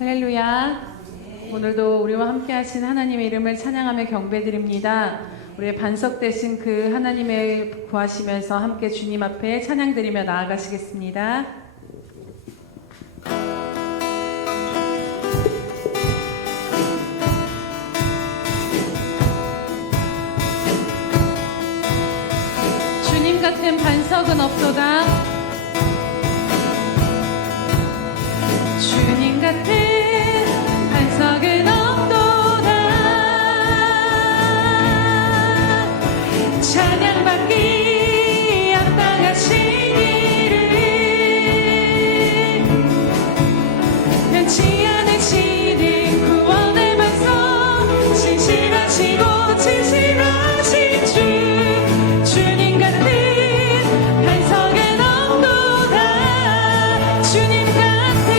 할렐루야. 오늘도 우리와 함께 하신 하나님의 이름을 찬양하며 경배드립니다. 우리의 반석 되신 그 하나님을 구하시면서 함께 주님 앞에 찬양드리며 나아가시겠습니다. 주님 같은 반석은 없도다. 주님 같은 반석은 없도다. 찬양받기 합당하신 이름, 변치 않으시는 구원의 반석, 신실하시고 진실하신 주, 주님 같은 반석은 없도다. 주님 같은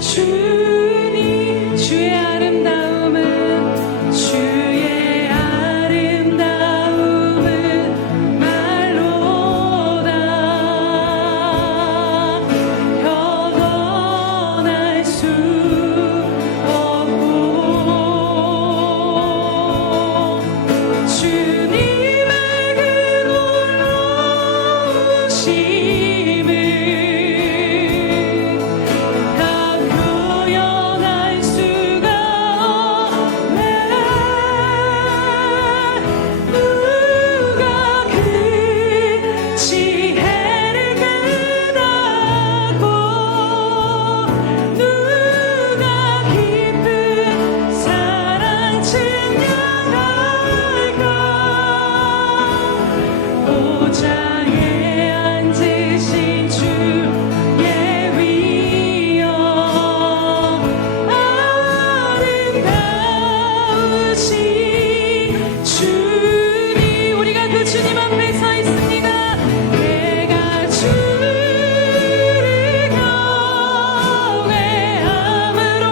주님 주의 아름다움은 주의 아름다움은 말로다 표현할 수 없고 주님의 그 놀라우심을 다 표현할 수가 없네. 누가 그 지혜를 깨닫고 누가 깊은 사랑 증명할까. 보좌에 앉으신 주의 위엄 아름다우신 주님 우리가 그 주님 앞에 서 있습니다. 내가 주를 경외함으로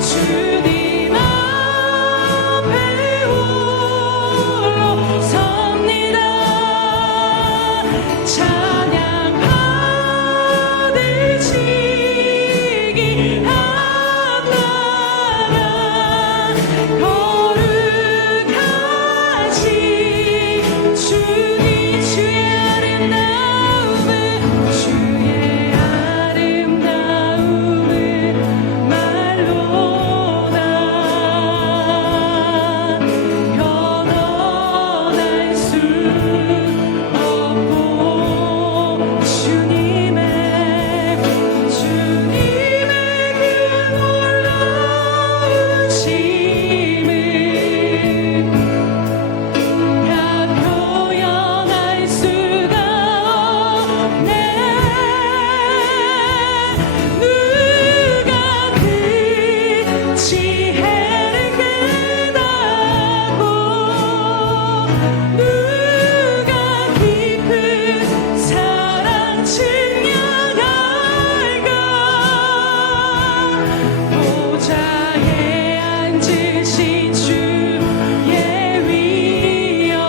주님 앞에 홀로 섭니다. 찬양 받으시기 합당한 거룩하신 주님 주의 아름다움은 말로다 표현할 수 없고 주님의 그 놀라우심을 다 표현할 수가 없네. 누가 그 지혜를 깨닫고 누가 깊은 사랑 증명할까. 보좌에 앉으신 주의 위엄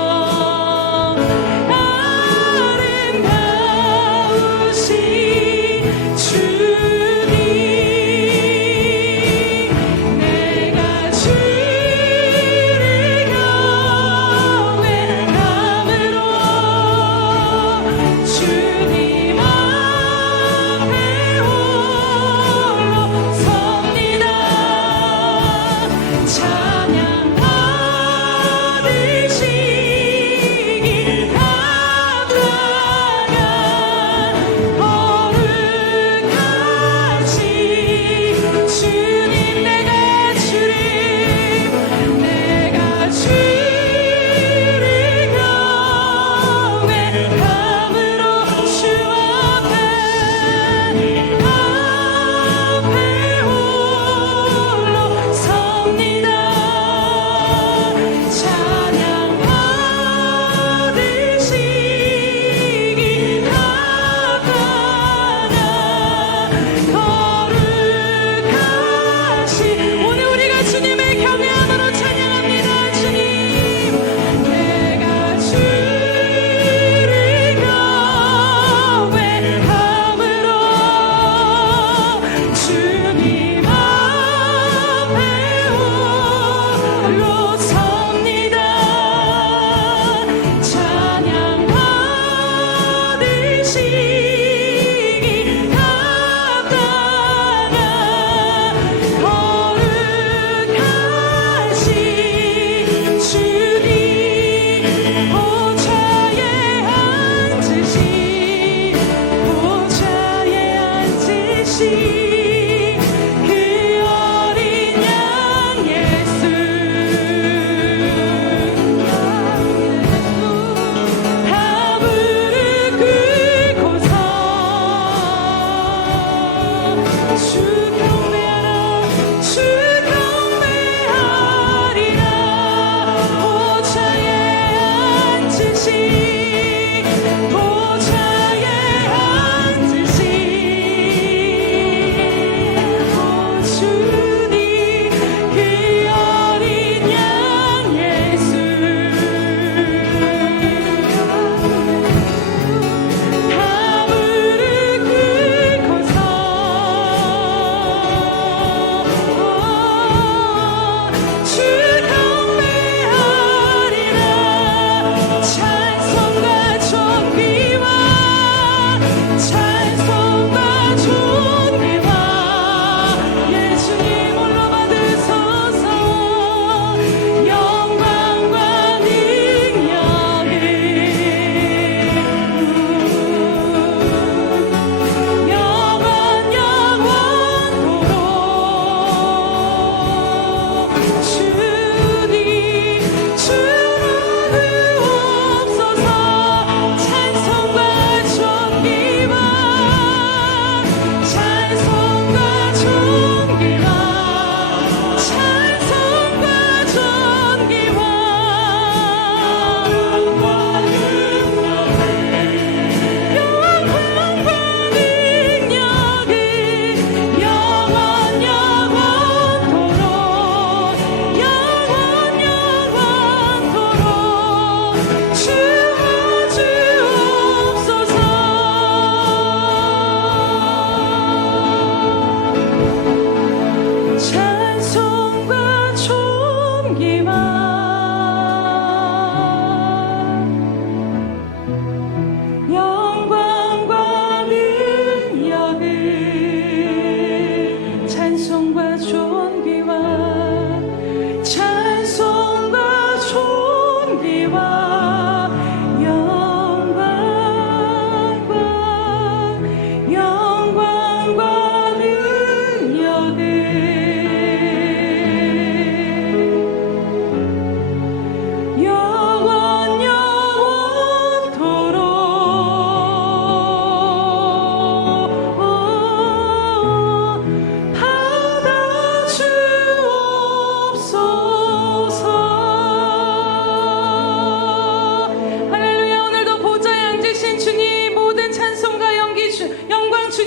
아름다우신 주님 내가 주를 경외함으로 주님 앞에 홀로 섭니다. 찬양 받으시기 합당한 거룩하신 주님 내가 주를 경외함으로 주 앞에 홀로 섭니다. 찬양 받으시기 합당한 거룩하신 오늘 우리가 주님을 경외함으로 찬양합니다. 주님 내가 주를 경외함으로 주님 앞에 홀로 섭니다. 찬양 받으시기 합당한 거룩하신 주님 보좌에 앉으신 그 어린 양 예수 다 무릎 꿇고서 주 경배하라 주 경배하리라. 보좌에 앉으신 보좌에 앉으신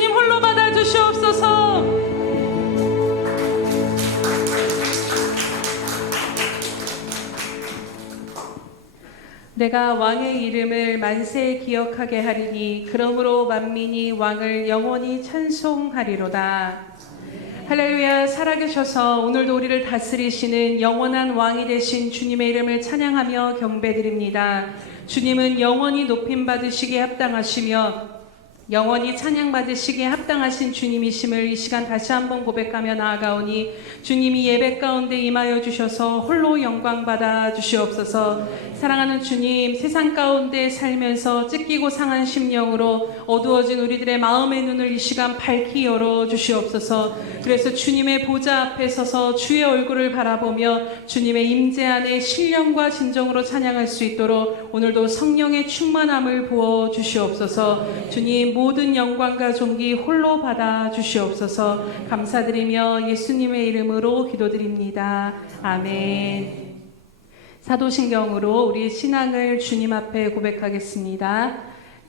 주님 홀로 받아주시옵소서. 내가 왕의 이름을 만세 기억하게 하리니 그러므로 만민이 왕을 영원히 찬송하리로다. 할렐루야. 살아계셔서 오늘도 우리를 다스리시는 영원한 왕이 되신 주님의 이름을 찬양하며 경배드립니다. 주님은 영원히 높임받으시기에 합당하시며 영원히 찬양받으시기에 합당하신 주님이심을 이 시간 다시 한번 고백하며 나아가오니 주님이 예배 가운데 임하여 주셔서 홀로 영광 받아 주시옵소서. 사랑하는 주님, 세상 가운데 살면서 찢기고 상한 심령으로 어두워진 우리들의 마음의 눈을 이 시간 밝히 열어 주시옵소서. 그래서 주님의 보좌 앞에 서서 주의 얼굴을 바라보며 주님의 임재 안에 신령과 진정으로 찬양할 수 있도록 오늘도 성령의 충만함을 부어 주시옵소서. 주님, 모든 영광과 존귀 홀로 받아 주시옵소서. 감사드리며 예수님의 이름으로 기도드립니다. 아멘. 사도신경으로 우리 신앙을 주님 앞에 고백하겠습니다.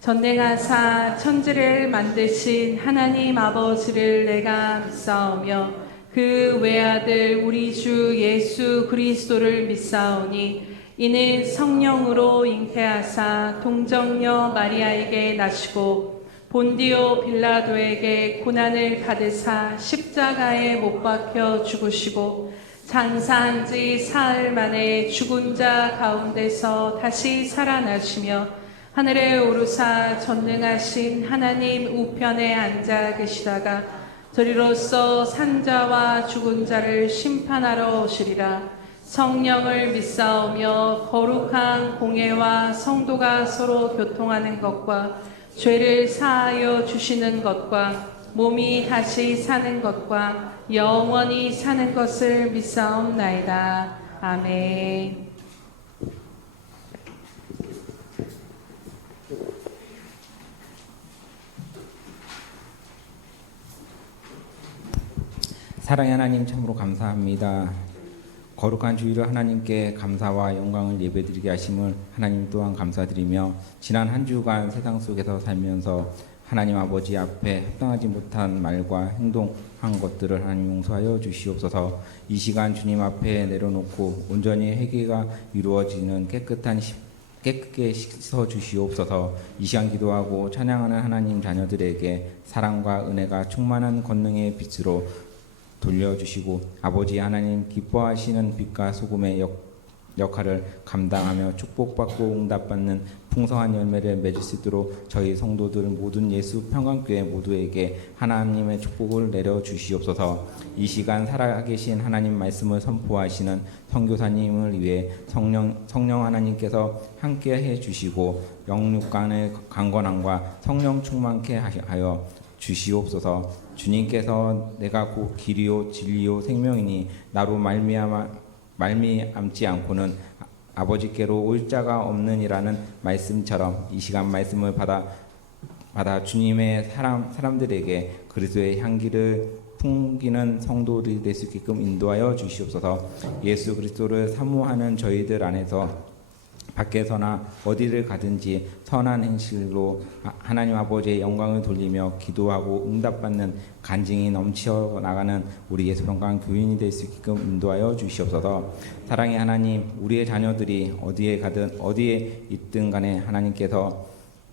전능하사 천지를 만드신 하나님 아버지를 내가 믿사오며 그 외아들 우리 주 예수 그리스도를 믿사오니 이는 성령으로 잉태하사 동정녀 마리아에게 나시고 본디오 빌라도에게 고난을 받으사 십자가에 못 박혀 죽으시고 장사한 지 사흘 만에 죽은 자 가운데서 다시 살아나시며 하늘에 오르사 전능하신 하나님 우편에 앉아 계시다가 저리로서 산자와 죽은 자를 심판하러 오시리라. 성령을 믿사오며 거룩한 공예와 성도가 서로 교통하는 것과 죄를 사하여 주시는 것과 몸이 다시 사는 것과 영원히 사는 것을 믿사옵나이다. 아멘. 사랑의 하나님, 참으로 감사합니다. 거룩한 주일을 하나님께 감사와 영광을 예배드리게 하심을 하나님 또한 감사드리며 지난 한 주간 세상 속에서 살면서 하나님 아버지 앞에 합당하지 못한 말과 행동한 것들을 하나님 용서하여 주시옵소서. 이 시간 주님 앞에 내려놓고 온전히 회개가 이루어지는 깨끗게 씻어 주시옵소서. 이 시간 기도하고 찬양하는 하나님 자녀들에게 사랑과 은혜가 충만한 권능의 빛으로 돌려주시고 아버지 하나님 기뻐하시는 빛과 소금의 역할을 감당하며 축복받고 응답받는 풍성한 열매를 맺을 수 있도록 저희 성도들 모든 예수 평강교회 모두에게 하나님의 축복을 내려주시옵소서. 이 시간 살아계신 하나님 말씀을 선포하시는 선교사님을 위해 성령 하나님께서 함께 해주시고 영육간의 강건함과 성령 충만케 하여 주시옵소서. 주님께서 내가 곧 길이요 진리요 생명이니 나로 말미암지 않고는 아버지께로 올 자가 없느니라는 말씀처럼 이 시간 말씀을 받아 주님의 사람들에게 그리스도의 향기를 풍기는 성도들이 될 수 있게끔 인도하여 주시옵소서. 예수 그리스도를 사모하는 저희들 안에서 밖에서나 어디를 가든지 선한 행실로 하나님 아버지의 영광을 돌리며 기도하고 응답받는 간증이 넘쳐 나가는 우리 예수평강 교인이 될 수 있게끔 인도하여 주시옵소서. 사랑의 하나님, 우리의 자녀들이 어디에 가든 어디에 있든 간에 하나님께서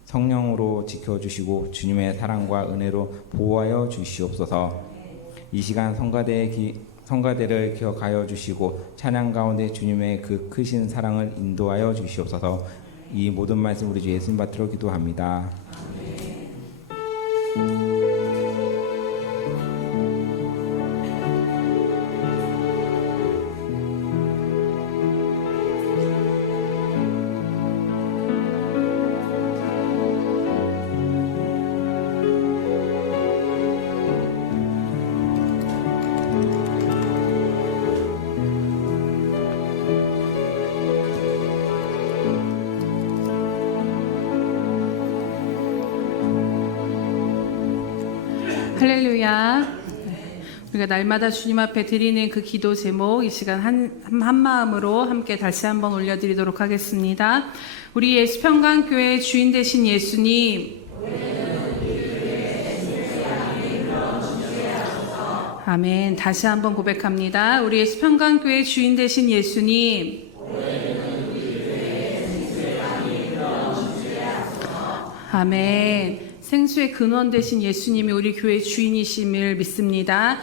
성령으로 지켜주시고 주님의 사랑과 은혜로 보호하여 주시옵소서. 이 시간 성가대를 기억하여 주시고 찬양 가운데 주님의 그 크신 사랑을 인도하여 주시옵소서. 이 모든 말씀 우리 주 예수님 받들어 기도합니다. 할렐루야. 우리가 날마다 주님 앞에 드리는 그 기도 제목 이 시간 한 마음으로 함께 다시 한번 올려드리도록 하겠습니다. 우리 예수평강교회 주인 되신 예수님, 아멘. 다시 한번 고백합니다. 우리의 수평강교회 주인 되신 예수님, 아멘. 생수의 근원 되신 예수님이 우리 교회 주인이심을 믿습니다.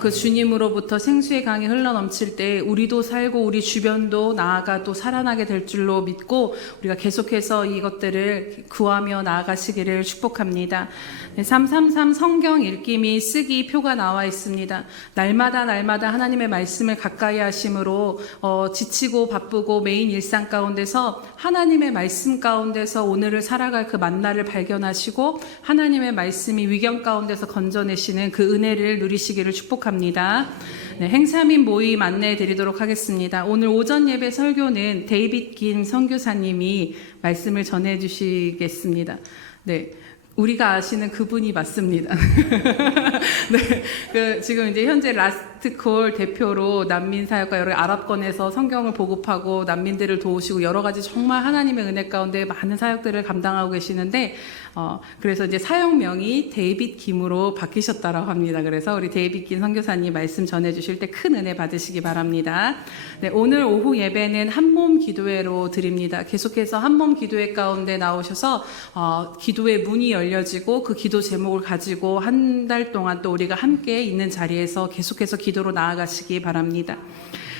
그 주님으로부터 생수의 강이 흘러넘칠 때 우리도 살고 우리 주변도 나아가 또 살아나게 될 줄로 믿고 우리가 계속해서 이것들을 구하며 나아가시기를 축복합니다. 333 성경 읽기 및 쓰기 표가 나와 있습니다. 날마다 하나님의 말씀을 가까이 하심으로 지치고 바쁘고 매인 일상 가운데서 하나님의 말씀 가운데서 오늘을 살아갈 그 만나를 발견하시고 하나님의 말씀이 위경 가운데서 건져내시는 그 은혜를 누리시기를 축복합니다. 네, 행사민 모임 안내해 드리도록 하겠습니다. 오늘 오전 예배 설교는 데이빗 긴 선교사님이 말씀을 전해 주시겠습니다. 네. 우리가 아시는 그분이 맞습니다. 네, 지금 이제 현재 라스트콜 대표로 난민 사역과 여러 아랍권에서 성경을 보급하고 난민들을 도우시고 여러 가지 정말 하나님의 은혜 가운데 많은 사역들을 감당하고 계시는데, 그래서 이제 사역명이 데이빗 김으로 바뀌셨다고 합니다. 그래서 우리 데이빗 김 선교사님 말씀 전해주실 때 큰 은혜 받으시기 바랍니다. 네, 오늘 오후 예배는 한몸 기도회로 드립니다. 계속해서 한몸 기도회 가운데 나오셔서 기도의 문이 열려지고 그 기도 제목을 가지고 한 달 동안 또 우리가 함께 있는 자리에서 계속해서 기도로 나아가시기 바랍니다.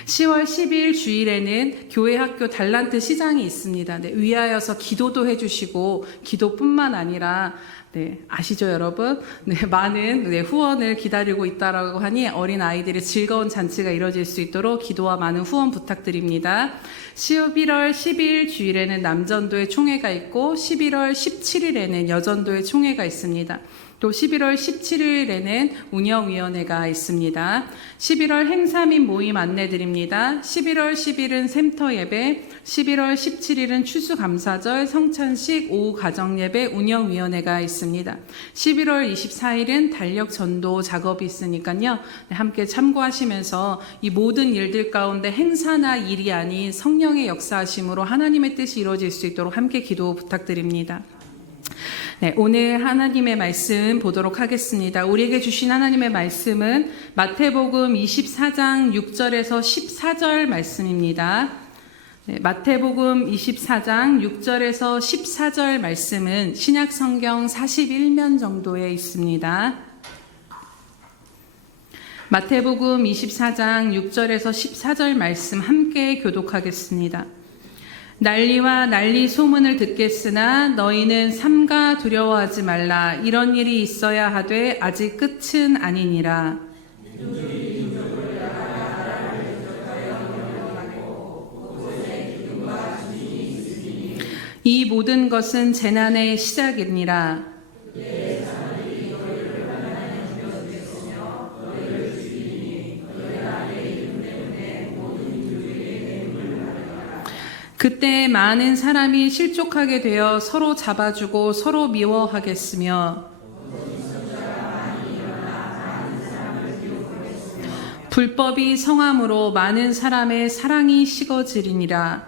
10월 10일 주일에는 교회 학교 달란트 시장이 있습니다. 네, 위하여서 기도도 해주시고 기도뿐만 아니라 네, 아시죠 여러분? 네, 많은 후원을 기다리고 있다라고 하니 어린 아이들의 즐거운 잔치가 이루어질 수 있도록 기도와 많은 후원 부탁드립니다. 11월 10일 주일에는 남전도의 총회가 있고 11월 17일에는 여전도의 총회가 있습니다. 또 11월 17일에는 운영위원회가 있습니다. 11월 행사 및 모임 안내드립니다. 11월 10일은 샘터 예배, 11월 17일은 추수감사절, 성찬식, 오후 가정예배, 운영위원회가 있습니다. 11월 24일은 달력 전도 작업이 있으니까요. 함께 참고하시면서 이 모든 일들 가운데 행사나 일이 아닌 성령의 역사하심으로 하나님의 뜻이 이루어질 수 있도록 함께 기도 부탁드립니다. 네, 오늘 하나님의 말씀 보도록 하겠습니다. 우리에게 주신 하나님의 말씀은 마태복음 24장 6절에서 14절 말씀입니다. 네, 마태복음 24장 6절에서 14절 말씀은 신약 성경 41면 정도에 있습니다. 마태복음 24장 6절에서 14절 말씀 함께 교독하겠습니다. 난리와 난리 소문을 듣겠으나 너희는 삼가 두려워하지 말라. 이런 일이 있어야 하되 아직 끝은 아니니라. 이 모든 것은 재난의 시작이니라. 그때 많은 사람이 실족하게 되어 서로 잡아주고 서로 미워하겠으며 불법이 성함으로 많은 사람의 사랑이 식어지리니라.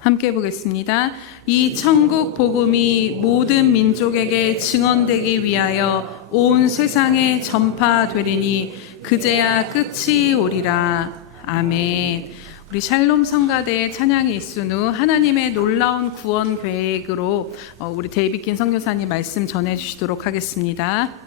함께 보겠습니다. 이 천국 복음이 모든 민족에게 증언되기 위하여 온 세상에 전파되리니 그제야 끝이 오리라. 아멘. 우리 샬롬 성가대의 찬양이 있은 후 하나님의 놀라운 구원 계획으로 우리 데이빗 긴 선교사님 말씀 전해주시도록 하겠습니다.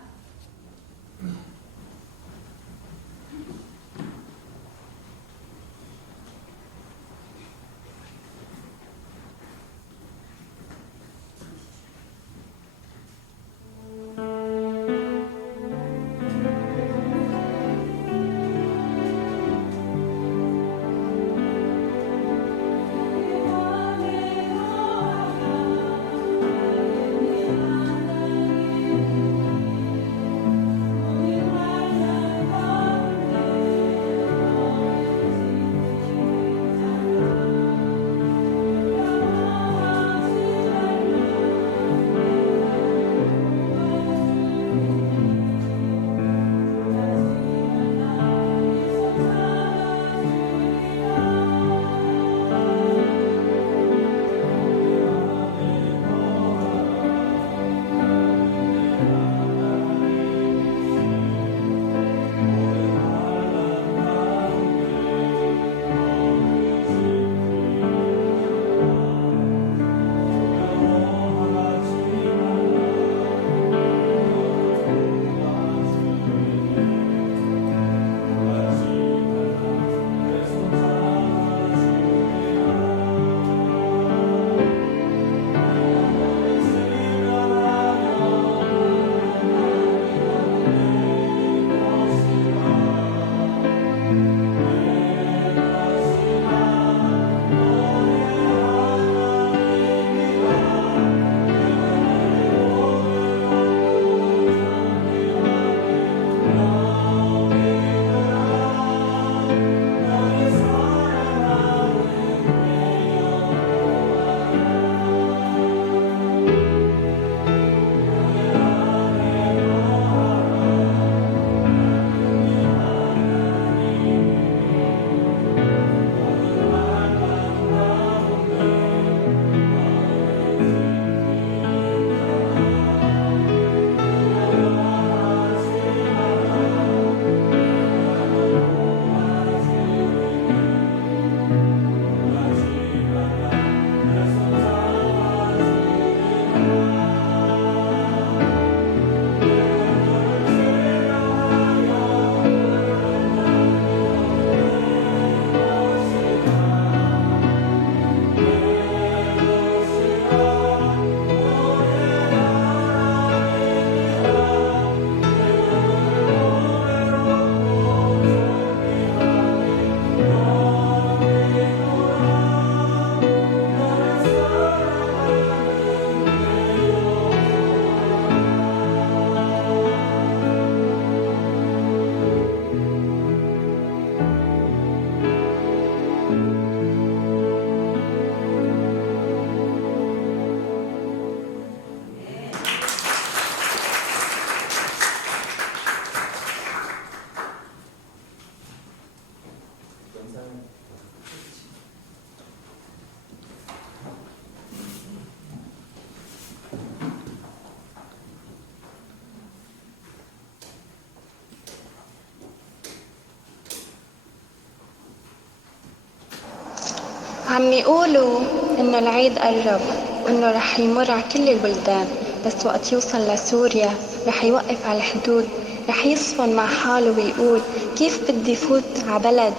عم يقولوا إنه العيد قرب وإنه رح يمر على كل البلدان، بس وقت يوصل لسوريا رح يوقف على الحدود، رح يصفن مع حاله ويقول كيف بدي فوت ع بلد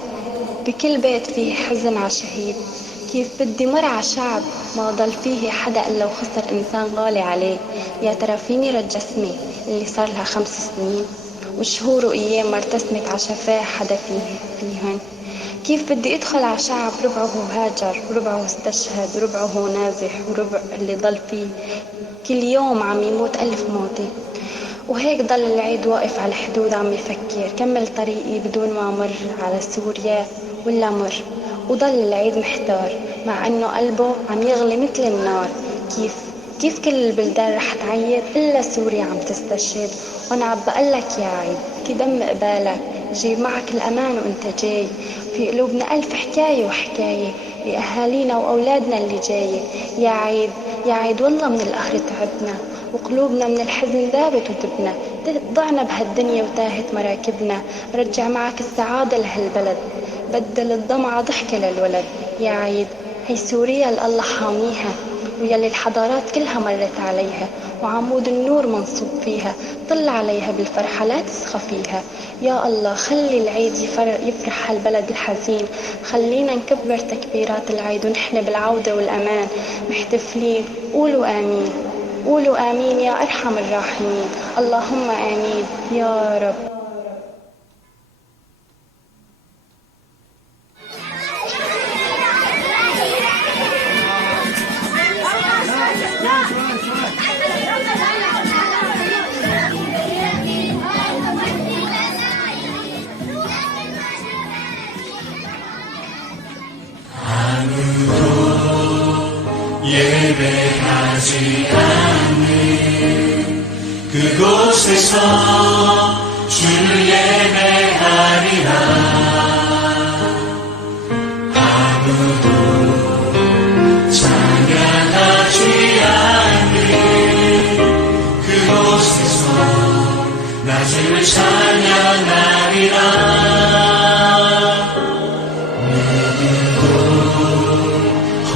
بكل بيت فيه حزن ع شهيد، كيف بدي مر ع شعب ما ضل فيه حدا إلا وخسر إنسان غالي عليه. يا ترى فيني رد جسمي اللي صار لها 5 سنين وشهور وأيام ما ارتسمت ع شفاه حدا فيهن. كيف بدي ادخل على شعب ربعه هاجر وربعه استشهد وربعه نازح وربع اللي ضل فيه كل يوم عم يموت 1000 موتة، وهيك ضل العيد واقف على الحدود عم يفكر كمل طريقي بدون ما امر على سوريا ولا مر، وضل العيد محتار مع انه قلبه عم يغلي مثل النار. كيف كل البلدان رح تعيد الا سوريا عم تستشهد، وانا عم بقلك يا عيد كدم قبالك جيب معك الأمان وانت جاي. في قلوبنا 1000 حكاية وحكاية لأهالينا وأولادنا اللي جاية. يا عيد والله من القهر تعبنا وقلوبنا من الحزن ذابت وتبنا، ضعنا بهالدنيا وتاهت مراكبنا، رجع معك السعادة لهالبلد، بدل الضمعة ضحكة للولد. يا عيد هي سوريا اللي الله حاميها ويلي الحضارات كلها مرت عليها، وعمود النور منصوب فيها، طل عليها بالفرحة لا تسخى فيها. يا الله خلي العيد يفرح هالبلد الحزين، خلينا نكبر تكبيرات العيد ونحن بالعودة والأمان محتفلين. قولوا آمين، قولوا آمين يا أرحم الراحمين، اللهم آمين يا رب. 예배하지 않는 그곳에서 주를 예배하리라. 아무도 찬양하지 않는 그곳에서 나 주를 찬양하리라.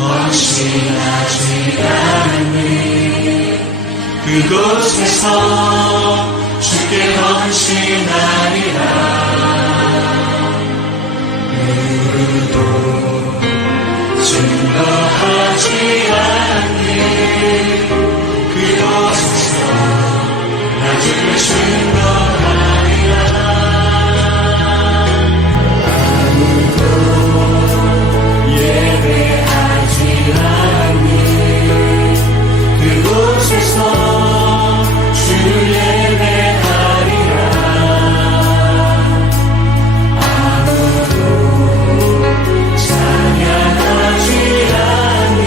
헌신하지 않는 그곳에서 주께 헌신하리라. 누구도 증거하지 않는 그곳에서 나 주를 증거하리라. 아무도 예배하지 않는 그곳에서 주를 예배하리라. 아무도 찬양하지 않는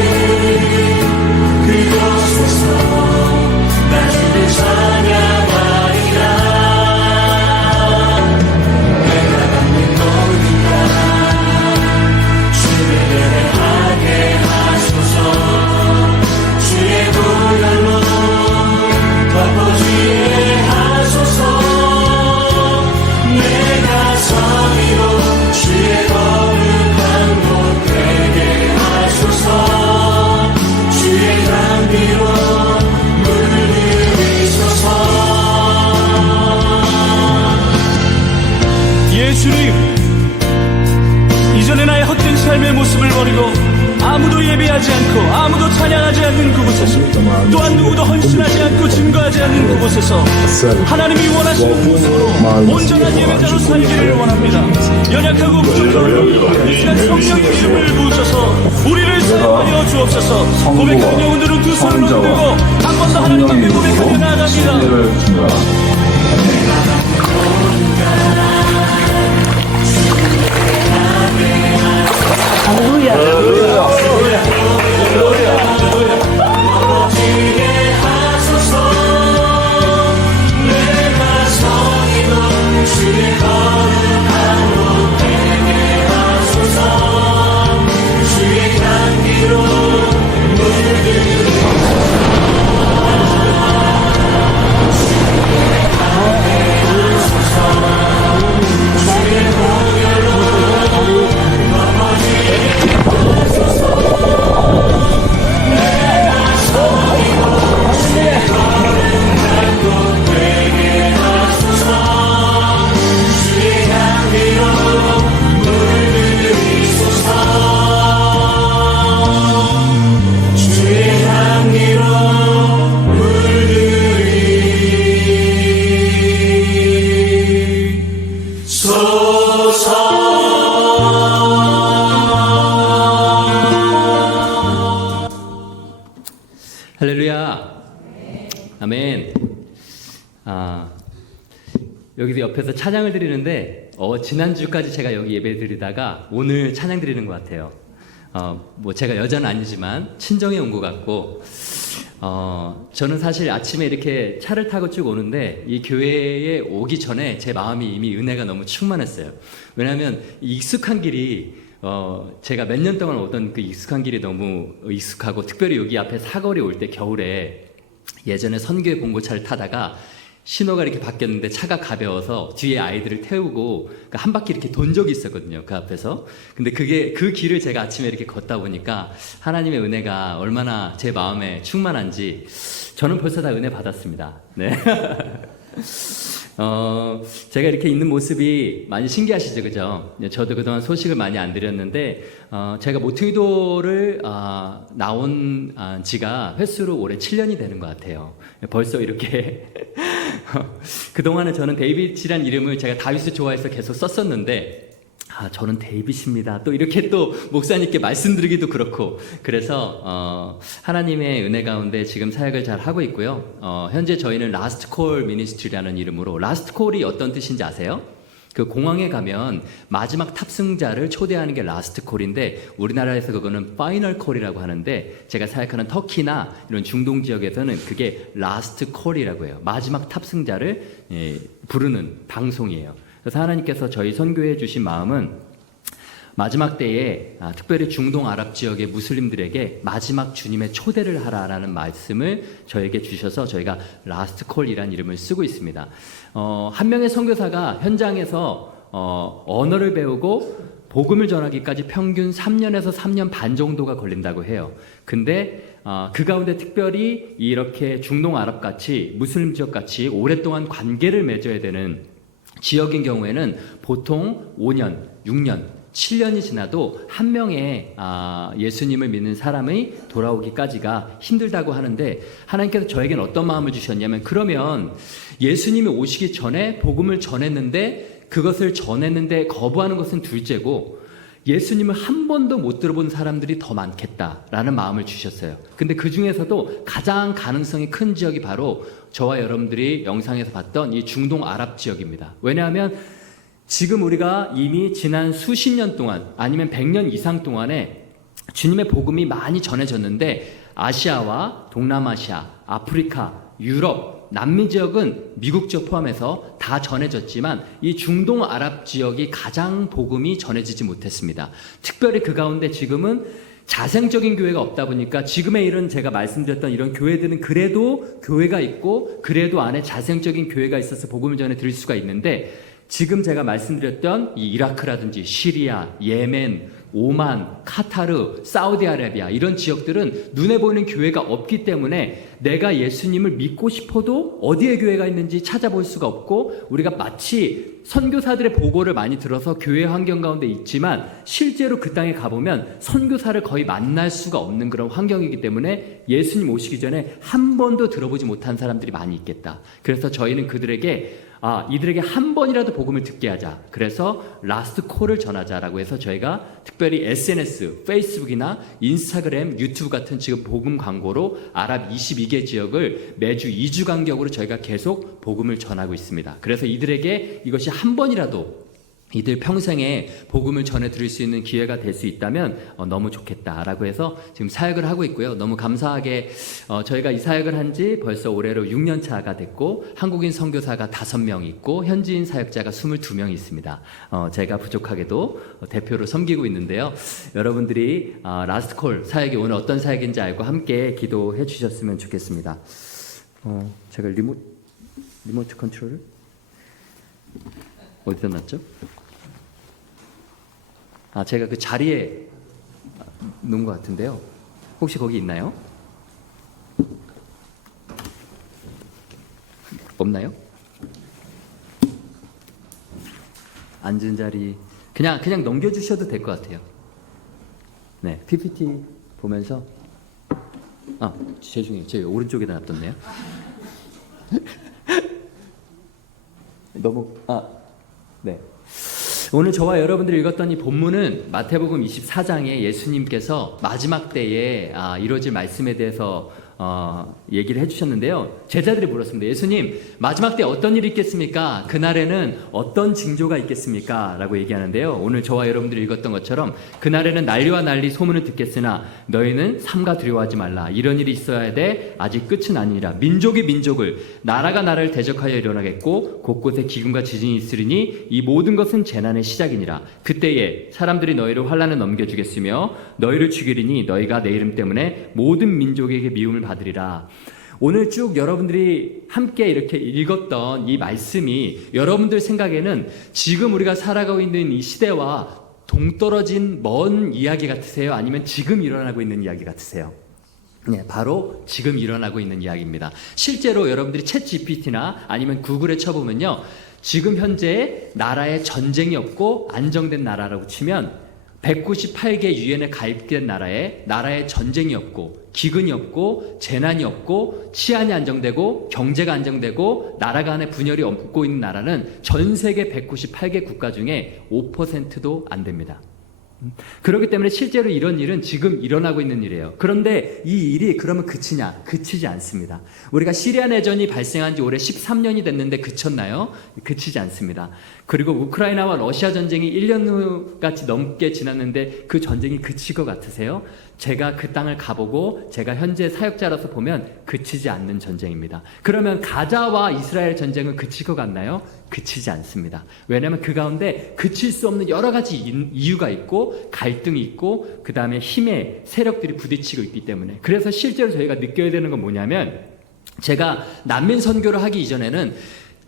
그곳에서 나 주를 찬양하리라. 내가 받는 모든 것 주를 예배하게 하소서. 주의 보혈로 덮어주게 하소서. 내가 성의로 주의 거룩한 곳 되게 하소서. 주의 향기로 물들이소서. 예수님, 이전에 나의 헛된 삶의 모습을 버리고 아무도 예배하지 않고 아무도 찬양하지 않는 그곳에서, 또한 누구도 헌신하지 않고 증거하지 않는 그곳에서 하나님이 원하시는 모습으로 온전한 예배자로 살기를 원합니다. 연약하고 부족한 우리, 이 시간 성령의 이름을 부으셔서 우리를 사용하여 주옵소서. 고백하는 영혼들은 두 손을 들고 한 번 더 하나님 앞에 고백하며 나아갑니다. 아멘. 여기서 옆에서 찬양을 드리는데 지난주까지 제가 여기 예배 드리다가 오늘 찬양 드리는 것 같아요. 뭐 제가 여자는 아니지만 친정에 온 것 같고 저는 사실 아침에 이렇게 차를 타고 쭉 오는데 이 교회에 오기 전에 제 마음이 이미 은혜가 너무 충만했어요. 왜냐하면 이 익숙한 길이 제가 몇 년 동안 오던 그 익숙한 길이 너무 익숙하고, 특별히 여기 앞에 사거리 올 때 겨울에 예전에 선교회 봉고차를 타다가 신호가 이렇게 바뀌었는데 차가 가벼워서 뒤에 아이들을 태우고 한 바퀴 이렇게 돈 적이 있었거든요, 그 앞에서. 근데 그 길을 제가 아침에 이렇게 걷다 보니까 하나님의 은혜가 얼마나 제 마음에 충만한지 저는 벌써 다 은혜 받았습니다. 네. 제가 이렇게 있는 모습이 많이 신기하시죠, 그죠? 저도 그동안 소식을 많이 안 드렸는데, 제가 모퉁이도를 나온 지가 횟수로 올해 7년이 되는 것 같아요. 벌써 이렇게 그동안은 저는 데이빗이란 이름을 제가 다윗을 좋아해서 계속 썼었는데, 저는 데이빗입니다. 또 이렇게 또 목사님께 말씀드리기도 그렇고, 그래서 하나님의 은혜 가운데 지금 사역을 잘 하고 있고요. 현재 저희는 라스트 콜 미니스트리라는 이름으로, 라스트 콜이 어떤 뜻인지 아세요? 그 공항에 가면 마지막 탑승자를 초대하는 게 라스트 콜인데, 우리나라에서 그거는 파이널 콜이라고 하는데, 제가 사역하는 터키나 이런 중동 지역에서는 그게 라스트 콜이라고 해요. 마지막 탑승자를 부르는 방송이에요. 그래서 하나님께서 저희 선교해 주신 마음은 마지막 때에 특별히 중동 아랍 지역의 무슬림들에게 마지막 주님의 초대를 하라라는 말씀을 저에게 주셔서 저희가 라스트 콜이라는 이름을 쓰고 있습니다. 한 명의 선교사가 현장에서 언어를 배우고 복음을 전하기까지 평균 3년에서 3년 반 정도가 걸린다고 해요. 근데 그 가운데 특별히 이렇게 중동 아랍같이 무슬림 지역같이 오랫동안 관계를 맺어야 되는 지역인 경우에는 보통 5년, 6년, 7년이 지나도 한 명의 예수님을 믿는 사람이 돌아오기까지가 힘들다고 하는데, 하나님께서 저에게는 어떤 마음을 주셨냐면, 그러면 예수님이 오시기 전에 복음을 전했는데 그것을 전했는데 거부하는 것은 둘째고, 예수님을 한 번도 못 들어본 사람들이 더 많겠다라는 마음을 주셨어요. 근데 그 중에서도 가장 가능성이 큰 지역이 바로 저와 여러분들이 영상에서 봤던 이 중동 아랍 지역입니다. 왜냐하면 지금 우리가 이미 지난 수십 년 동안, 아니면 100년 이상 동안에 주님의 복음이 많이 전해졌는데, 아시아와 동남아시아, 아프리카, 유럽, 남미 지역은 미국 지역 포함해서 다 전해졌지만 이 중동 아랍 지역이 가장 복음이 전해지지 못했습니다. 특별히 그 가운데 지금은 자생적인 교회가 없다 보니까, 지금의 이런 제가 말씀드렸던 이런 교회들은 그래도 교회가 있고 그래도 안에 자생적인 교회가 있어서 복음을 전해 드릴 수가 있는데, 지금 제가 말씀드렸던 이 이라크라든지 시리아, 예멘, 오만, 카타르, 사우디아라비아 이런 지역들은 눈에 보이는 교회가 없기 때문에 내가 예수님을 믿고 싶어도 어디에 교회가 있는지 찾아볼 수가 없고, 우리가 마치 선교사들의 보고를 많이 들어서 교회 환경 가운데 있지만 실제로 그 땅에 가보면 선교사를 거의 만날 수가 없는 그런 환경이기 때문에 예수님 오시기 전에 한 번도 들어보지 못한 사람들이 많이 있겠다. 그래서 저희는 그들에게 이들에게 한 번이라도 복음을 듣게 하자. 그래서 라스트 콜을 전하자라고 해서 저희가 특별히 SNS, 페이스북이나 인스타그램, 유튜브 같은 지금 복음 광고로 아랍 22개 지역을 매주 2주 간격으로 저희가 계속 복음을 전하고 있습니다. 그래서 이들에게 이것이 한 번이라도 이들 평생에 복음을 전해드릴 수 있는 기회가 될 수 있다면 너무 좋겠다라고 해서 지금 사역을 하고 있고요. 너무 감사하게 저희가 이 사역을 한 지 벌써 올해로 6년 차가 됐고, 한국인 선교사가 5명 있고 현지인 사역자가 22명 있습니다. 제가 부족하게도 대표로 섬기고 있는데요. 여러분들이 라스트콜 사역이 오늘 어떤 사역인지 알고 함께 기도해 주셨으면 좋겠습니다. 제가 리모트 컨트롤을 어디다 놨죠? 제가 그 자리에 놓은 것 같은데요. 혹시 거기 있나요? 없나요? 앉은 자리 그냥 넘겨주셔도 될 것 같아요. 네, PPT 보면서 죄송해요. 제 오른쪽에다 놔뒀네요. 네. 오늘 저와 여러분들이 읽었던 이 본문은 마태복음 24장에 예수님께서 마지막 때에 이루어질 말씀에 대해서 얘기를 해주셨는데요. 제자들이 물었습니다. 예수님, 마지막 때 어떤 일이 있겠습니까? 그날에는 어떤 징조가 있겠습니까? 라고 얘기하는데요. 오늘 저와 여러분들이 읽었던 것처럼 그날에는 난리와 난리 소문을 듣겠으나 너희는 삼가 두려워하지 말라. 이런 일이 있어야 돼. 아직 끝은 아니라 민족이 민족을, 나라가 나라를 대적하여 일어나겠고 곳곳에 기근과 지진이 있으리니 이 모든 것은 재난의 시작이니라. 그때에 사람들이 너희를 환난에 넘겨주겠으며 너희를 죽이리니 너희가 내 이름 때문에 모든 민족에게 미움을 받으리라. 오늘 쭉 여러분들이 함께 이렇게 읽었던 이 말씀이 여러분들 생각에는 지금 우리가 살아가고 있는 이 시대와 동떨어진 먼 이야기 같으세요? 아니면 지금 일어나고 있는 이야기 같으세요? 네, 바로 지금 일어나고 있는 이야기입니다. 실제로 여러분들이 챗 GPT나 아니면 구글에 쳐보면요, 지금 현재 나라에 전쟁이 없고 안정된 나라라고 치면 198개 유엔에 가입된 나라에 전쟁이 없고 기근이 없고 재난이 없고 치안이 안정되고 경제가 안정되고 나라 간의 분열이 없고 있는 나라는 전 세계 198개 국가 중에 5%도 안 됩니다. 그렇기 때문에 실제로 이런 일은 지금 일어나고 있는 일이에요. 그런데 이 일이 그러면 그치냐? 그치지 않습니다. 우리가 시리아 내전이 발생한 지 올해 13년이 됐는데 그쳤나요? 그치지 않습니다. 그리고 우크라이나와 러시아 전쟁이 1년 같이 넘게 지났는데 그 전쟁이 그칠 것 같으세요? 제가 그 땅을 가보고 제가 현재 사역자라서 보면 그치지 않는 전쟁입니다. 그러면 가자와 이스라엘 전쟁은 그칠 것 같나요? 그치지 않습니다. 왜냐하면 그 가운데 그칠 수 없는 여러 가지 이유가 있고 갈등이 있고 그 다음에 힘의 세력들이 부딪히고 있기 때문에. 그래서 실제로 저희가 느껴야 되는 건 뭐냐면, 제가 난민 선교를 하기 이전에는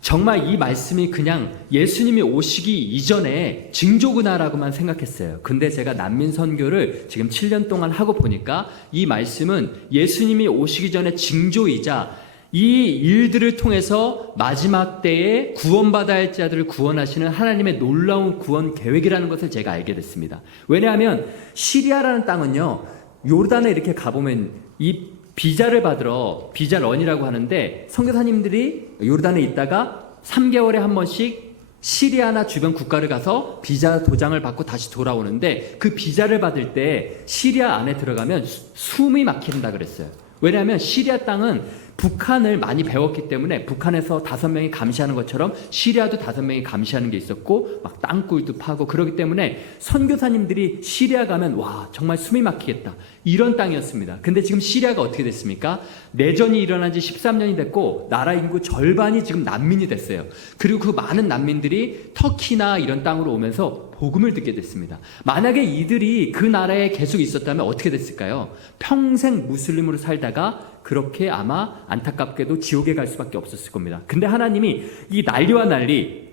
정말 이 말씀이 그냥 예수님이 오시기 이전에 징조구나라고만 생각했어요. 근데 제가 난민 선교를 지금 7년 동안 하고 보니까 이 말씀은 예수님이 오시기 전에 징조이자 이 일들을 통해서 마지막 때에 구원받아야 할 자들을 구원하시는 하나님의 놀라운 구원 계획이라는 것을 제가 알게 됐습니다. 왜냐하면 시리아라는 땅은요, 요르단에 이렇게 가보면 이 비자를 받으러 비자런이라고 하는데, 선교사님들이 요르단에 있다가 3개월에 한 번씩 시리아나 주변 국가를 가서 비자 도장을 받고 다시 돌아오는데, 그 비자를 받을 때 시리아 안에 들어가면 숨이 막힌다 그랬어요. 왜냐하면 시리아 땅은 북한을 많이 배웠기 때문에 북한에서 5명이 감시하는 것처럼 시리아도 5명이 감시하는 게 있었고 막 땅굴도 파고 그러기 때문에 선교사님들이 시리아 가면 와, 정말 숨이 막히겠다, 이런 땅이었습니다. 근데 지금 시리아가 어떻게 됐습니까? 내전이 일어난 지 13년이 됐고 나라 인구 절반이 지금 난민이 됐어요. 그리고 그 많은 난민들이 터키나 이런 땅으로 오면서 복음을 듣게 됐습니다. 만약에 이들이 그 나라에 계속 있었다면 어떻게 됐을까요? 평생 무슬림으로 살다가 그렇게 아마 안타깝게도 지옥에 갈 수밖에 없었을 겁니다. 근데 하나님이 이 난리와 난리,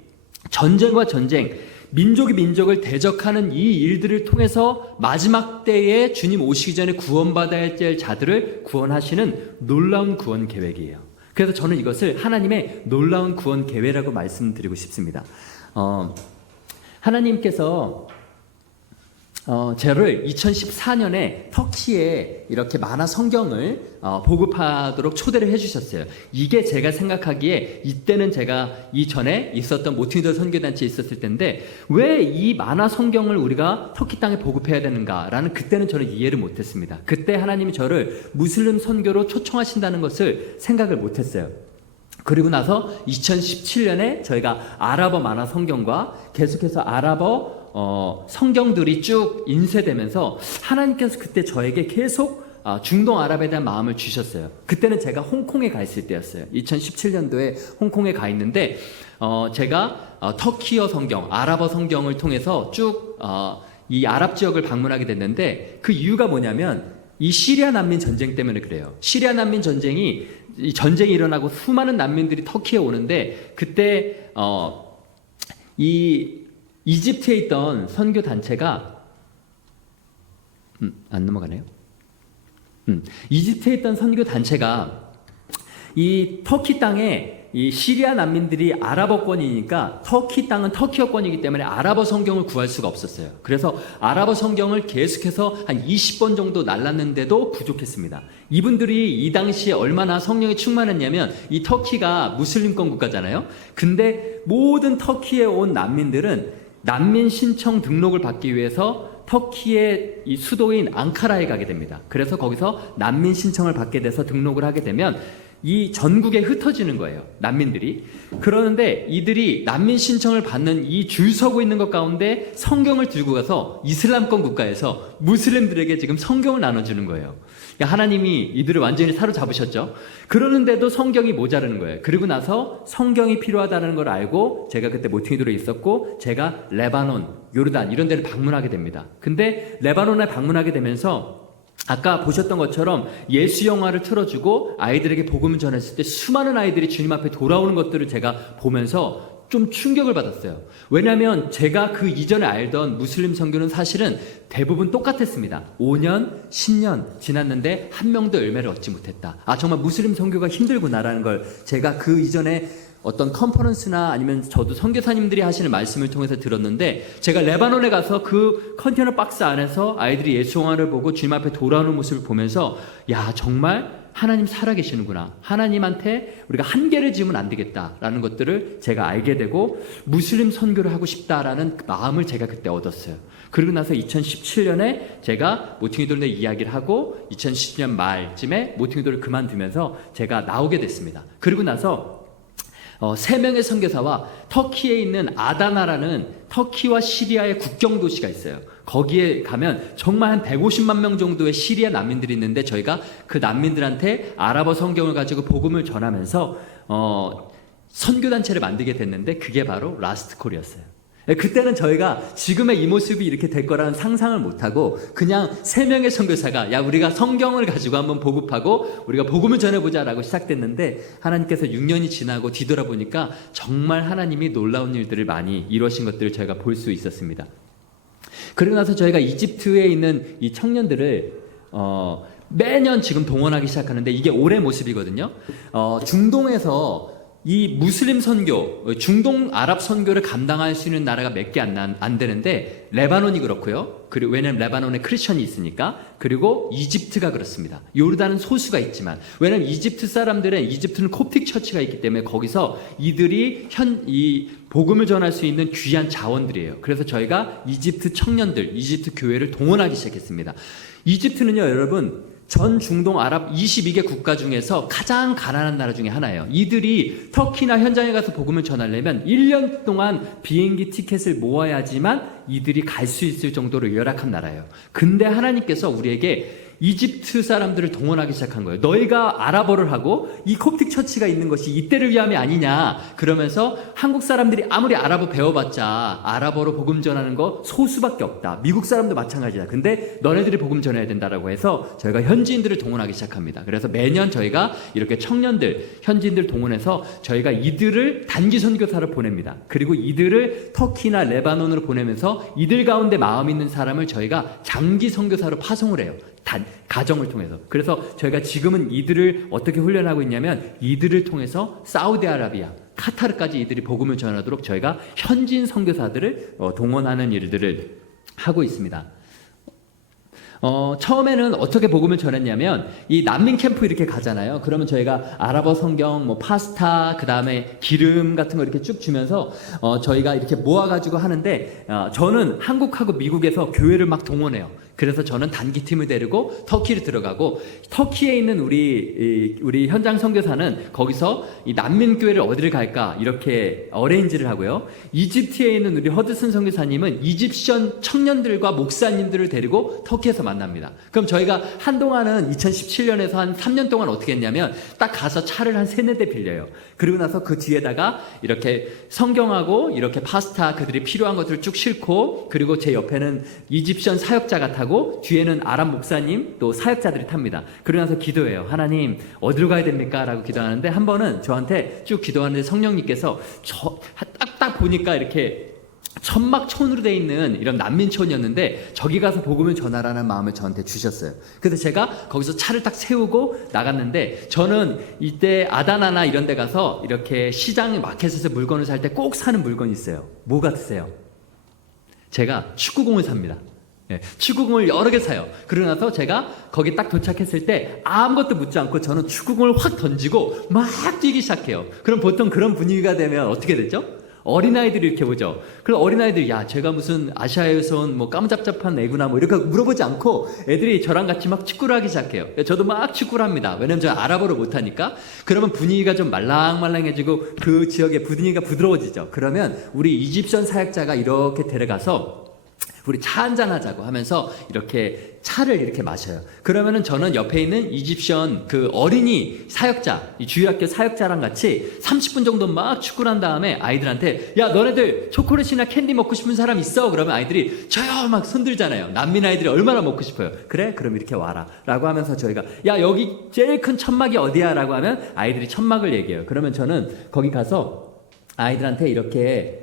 전쟁과 전쟁, 민족이 민족을 대적하는 이 일들을 통해서 마지막 때에 주님 오시기 전에 구원받아야 할 자들을 구원하시는 놀라운 구원 계획이에요. 그래서 저는 이것을 하나님의 놀라운 구원 계획이라고 말씀드리고 싶습니다. 하나님께서 저를 2014년에 터키에 이렇게 만화 성경을 보급하도록 초대를 해주셨어요. 이게 제가 생각하기에 이때는 제가 이전에 있었던 모티니더 선교단체에 있었을 때인데 왜 이 만화 성경을 우리가 터키 땅에 보급해야 되는가라는, 그때는 저는 이해를 못했습니다. 그때 하나님이 저를 무슬림 선교로 초청하신다는 것을 생각을 못했어요. 그리고 나서 2017년에 저희가 아랍어 만화 성경과 계속해서 아랍어 성경들이 쭉 인쇄되면서 하나님께서 그때 저에게 계속 중동 아랍에 대한 마음을 주셨어요. 그때는 제가 홍콩에 가 있을 때였어요. 2017년도에 홍콩에 가 있는데 제가 터키어 성경, 아랍어 성경을 통해서 쭉 이 아랍 지역을 방문하게 됐는데, 그 이유가 뭐냐면 이 시리아 난민 전쟁 때문에 그래요. 시리아 난민 전쟁이 일어나고 수많은 난민들이 터키에 오는데, 그때 이 이집트에 있던 선교 단체가 안 넘어가네요. 이집트에 있던 선교 단체가 이 터키 땅에 이 시리아 난민들이 아랍어권이니까 터키 땅은 터키어권이기 때문에 아랍어 성경을 구할 수가 없었어요. 그래서 아랍어 성경을 계속해서 한 20번 정도 날랐는데도 부족했습니다. 이분들이 이 당시에 얼마나 성령이 충만했냐면, 이 터키가 무슬림권 국가잖아요. 근데 모든 터키에 온 난민들은 난민 신청 등록을 받기 위해서 터키의 이 수도인 앙카라에 가게 됩니다. 그래서 거기서 난민 신청을 받게 돼서 등록을 하게 되면 이 전국에 흩어지는 거예요, 난민들이. 그러는데 이들이 난민 신청을 받는 이 줄 서고 있는 것 가운데 성경을 들고 가서 이슬람권 국가에서 무슬림들에게 지금 성경을 나눠주는 거예요. 하나님이 이들을 완전히 사로잡으셨죠. 그러는데도 성경이 모자르는 거예요. 그리고 나서 성경이 필요하다는 걸 알고 제가 그때 모퉁이돌에 있었고 제가 레바논, 요르단 이런 데를 방문하게 됩니다. 근데 레바논에 방문하게 되면서 아까 보셨던 것처럼 예수 영화를 틀어주고 아이들에게 복음을 전했을 때 수많은 아이들이 주님 앞에 돌아오는 것들을 제가 보면서 좀 충격을 받았어요. 왜냐하면 제가 그 이전에 알던 무슬림 선교는 사실은 대부분 똑같았습니다. 5년, 10년 지났는데 한 명도 열매를 얻지 못했다. 아, 정말 무슬림 선교가 힘들구나라는 걸 제가 그 이전에 어떤 컨퍼런스나 아니면 저도 선교사님들이 하시는 말씀을 통해서 들었는데, 제가 레바논에 가서 그 컨테이너 박스 안에서 아이들이 예수 영화를 보고 주님 앞에 돌아오는 모습을 보면서 야, 정말 하나님 살아계시는구나, 하나님한테 우리가 한계를 지으면 안 되겠다라는 것들을 제가 알게 되고 무슬림 선교를 하고 싶다라는 마음을 제가 그때 얻었어요. 그리고 나서 2017년에 제가 모퉁이돌에 이야기를 하고 2010년 말쯤에 모퉁이돌을 그만두면서 제가 나오게 됐습니다. 그리고 나서 3명의 선교사와 터키에 있는 아다나라는 터키와 시리아의 국경 도시가 있어요. 거기에 가면 정말 한 150만 명 정도의 시리아 난민들이 있는데 저희가 그 난민들한테 아랍어 성경을 가지고 복음을 전하면서 선교단체를 만들게 됐는데 그게 바로 라스트콜이었어요. 그때는 저희가 지금의 이 모습이 이렇게 될 거라는 상상을 못하고 그냥 3명의 선교사가 야, 우리가 성경을 가지고 한번 보급하고 우리가 복음을 전해보자라고 시작됐는데, 하나님께서 6년이 지나고 뒤돌아보니까 정말 하나님이 놀라운 일들을 많이 이루신 것들을 저희가 볼 수 있었습니다. 그리고 나서 저희가 이집트에 있는 이 청년들을 매년 지금 동원하기 시작하는데 이게 올해 모습이거든요. 중동에서 이 무슬림 선교, 중동 아랍 선교를 감당할 수 있는 나라가 몇 개 안 되는데 레바논이 그렇고요. 그리고 왜냐면 레바논에 크리스천이 있으니까. 그리고 이집트가 그렇습니다. 요르단은 소수가 있지만, 왜냐면 이집트는 콥틱 처치가 있기 때문에 거기서 이들이 이 복음을 전할 수 있는 귀한 자원들이에요. 그래서 저희가 이집트 청년들, 이집트 교회를 동원하기 시작했습니다. 이집트는요, 여러분, 전 중동 아랍 22개 국가 중에서 가장 가난한 나라 중에 하나예요. 이들이 터키나 현장에 가서 복음을 전하려면 1년 동안 비행기 티켓을 모아야지만 이들이 갈 수 있을 정도로 열악한 나라예요. 근데 하나님께서 우리에게 이집트 사람들을 동원하기 시작한 거예요. 너희가 아랍어를 하고 이 콥틱 처치가 있는 것이 이때를 위함이 아니냐. 그러면서 한국 사람들이 아무리 아랍어 배워봤자 아랍어로 복음 전하는 거 소수밖에 없다. 미국 사람도 마찬가지다. 근데 너네들이 복음 전해야 된다라고 해서 저희가 현지인들을 동원하기 시작합니다. 그래서 매년 저희가 이렇게 청년들, 현지인들 동원해서 저희가 이들을 단기 선교사로 보냅니다. 그리고 이들을 터키나 레바논으로 보내면서 이들 가운데 마음 있는 사람을 저희가 장기 선교사로 파송을 해요. 가정을 통해서. 그래서 저희가 지금은 이들을 어떻게 훈련하고 있냐면 이들을 통해서 사우디아라비아, 카타르까지 이들이 복음을 전하도록 저희가 현지인 선교사들을 동원하는 일들을 하고 있습니다. 처음에는 어떻게 복음을 전했냐면 이 난민 캠프 이렇게 가잖아요. 그러면 저희가 아랍어 성경, 뭐 파스타, 그 다음에 기름 같은 거 이렇게 쭉 주면서 저희가 이렇게 모아가지고 하는데 저는 한국하고 미국에서 교회를 막 동원해요. 그래서 저는 단기팀을 데리고 터키를 들어가고, 터키에 있는 우리 현장 선교사는 거기서 이 난민교회를 어디를 갈까 이렇게 어레인지를 하고요. 이집트에 있는 우리 허드슨 선교사님은 이집션 청년들과 목사님들을 데리고 터키에서 만납니다. 그럼 저희가 한동안은 2017년에서 한 3년 동안 어떻게 했냐면 딱 가서 차를 한 3-4대 빌려요. 그리고 나서 그 뒤에다가 이렇게 성경하고 이렇게 파스타 그들이 필요한 것들을 쭉 싣고, 그리고 제 옆에는 이집션 사역자가 타고 뒤에는 아랍 목사님 또 사역자들이 탑니다. 그러고 나서 기도해요. 하나님 어디로 가야 됩니까? 라고 기도하는데 한 번은 저한테 쭉 기도하는데 성령님께서 딱 보니까 이렇게 천막촌으로 돼 있는 이런 난민촌이었는데 저기 가서 복음을 전하라는 마음을 저한테 주셨어요. 그래서 제가 거기서 차를 딱 세우고 나갔는데, 저는 이때 아다나나 이런 데 가서 이렇게 시장 마켓에서 물건을 살 때 꼭 사는 물건이 있어요. 뭐 같으세요? 제가 축구공을 삽니다. 네, 축구공을 여러 개 사요. 그러고 나서 제가 거기 딱 도착했을 때 아무것도 묻지 않고 저는 축구공을 확 던지고 막 뛰기 시작해요. 그럼 보통 그런 분위기가 되면 어떻게 되죠? 어린아이들이 이렇게 보죠. 그럼 어린아이들이 야 제가 무슨 아시아에서 온 뭐 까무잡잡한 애구나 뭐 이렇게 물어보지 않고 애들이 저랑 같이 막 축구를 하기 시작해요. 저도 막 축구를 합니다. 왜냐면 저 아랍어를 못하니까. 그러면 분위기가 좀 말랑말랑해지고 그 지역의 분위기가 부드러워지죠. 그러면 우리 이집션 사역자가 이렇게 데려가서 우리 차 한잔 하자고 하면서 이렇게 차를 이렇게 마셔요. 그러면은 저는 옆에 있는 이집션 그 어린이 사역자, 이 주일학교 사역자랑 같이 30분 정도 막 축구를 한 다음에 아이들한테 야 너네들 초콜릿이나 캔디 먹고 싶은 사람 있어? 그러면 아이들이 저요 막 손들잖아요. 난민 아이들이 얼마나 먹고 싶어요. 그래? 그럼 이렇게 와라 라고 하면서 저희가 야 여기 제일 큰 천막이 어디야? 라고 하면 아이들이 천막을 얘기해요. 그러면 저는 거기 가서 아이들한테 이렇게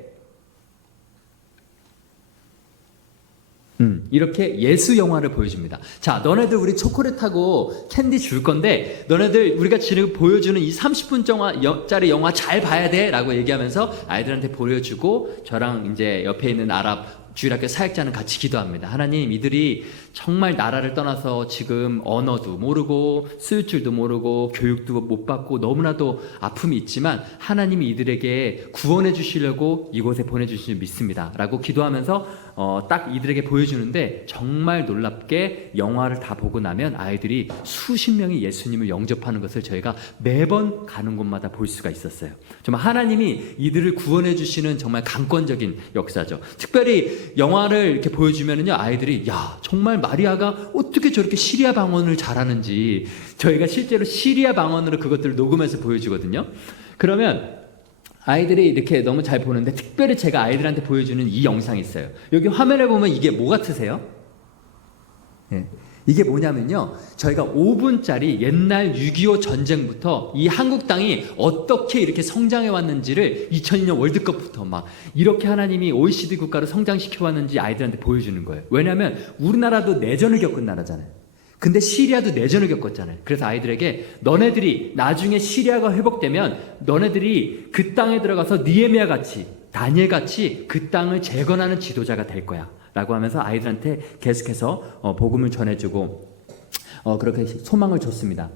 예수 영화를 보여줍니다. 자, 너네들 우리 초콜릿하고 캔디 줄 건데 너네들 우리가 지금 보여주는 이 30분짜리 영화 잘 봐야 돼 라고 얘기하면서 아이들한테 보여주고 저랑 이제 옆에 있는 아랍 주일학교 사역자는 같이 기도합니다. 하나님, 이들이 정말 나라를 떠나서 지금 언어도 모르고 쓸 줄도 모르고 교육도 못 받고 너무나도 아픔이 있지만 하나님이 이들에게 구원해 주시려고 이곳에 보내주신 줄 믿습니다 라고 기도하면서 딱 이들에게 보여주는데 정말 놀랍게 영화를 다 보고 나면 아이들이 수십 명이 예수님을 영접하는 것을 저희가 매번 가는 곳마다 볼 수가 있었어요. 정말 하나님이 이들을 구원해 주시는 정말 강권적인 역사죠. 특별히 영화를 이렇게 보여주면은요 아이들이 야 정말 마리아가 어떻게 저렇게 시리아 방언을 잘하는지 저희가 실제로 시리아 방언으로 그것들을 녹음해서 보여주거든요. 그러면 아이들이 이렇게 너무 잘 보는데 특별히 제가 아이들한테 보여주는 이 영상이 있어요. 여기 화면에 보면 이게 뭐 같으세요? 네. 이게 뭐냐면요 저희가 5분짜리 옛날 6.25 전쟁부터 이 한국 땅이 어떻게 이렇게 성장해 왔는지를 2002년 월드컵부터 막 이렇게 하나님이 OECD 국가로 성장시켜 왔는지 아이들한테 보여주는 거예요. 왜냐하면 우리나라도 내전을 겪은 나라잖아요. 근데 시리아도 내전을 겪었잖아요. 그래서 아이들에게 너네들이 나중에 시리아가 회복되면 너네들이 그 땅에 들어가서 니에미아 같이 다니엘 같이 그 땅을 재건하는 지도자가 될 거야 라고 하면서 아이들한테 계속해서 복음을 전해주고 그렇게 소망을 줬습니다.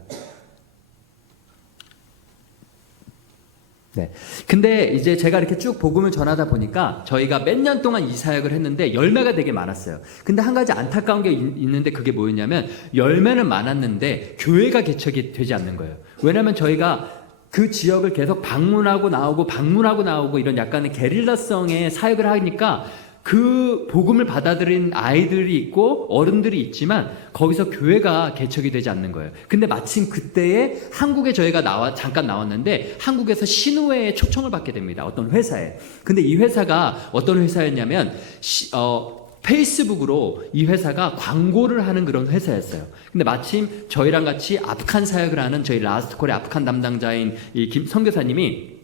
네. 근데 이제 제가 이렇게 쭉 복음을 전하다 보니까 저희가 몇 년 동안 이 사역을 했는데 열매가 되게 많았어요. 근데 한 가지 안타까운 게 있는데 그게 뭐였냐면 열매는 많았는데 교회가 개척이 되지 않는 거예요. 왜냐하면 저희가 그 지역을 계속 방문하고 나오고 이런 약간의 게릴라성의 사역을 하니까 그 복음을 받아들인 아이들이 있고 어른들이 있지만 거기서 교회가 개척이 되지 않는 거예요. 근데 마침 그때에 한국에 저희가 잠깐 나왔는데 한국에서 신우회에 초청을 받게 됩니다. 어떤 회사에. 근데 이 회사가 어떤 회사였냐면 페이스북으로 이 회사가 광고를 하는 그런 회사였어요. 근데 마침 저희랑 같이 아프간 사역을 하는 저희 라스트콜의 아프간 담당자인 이 김 선교사님이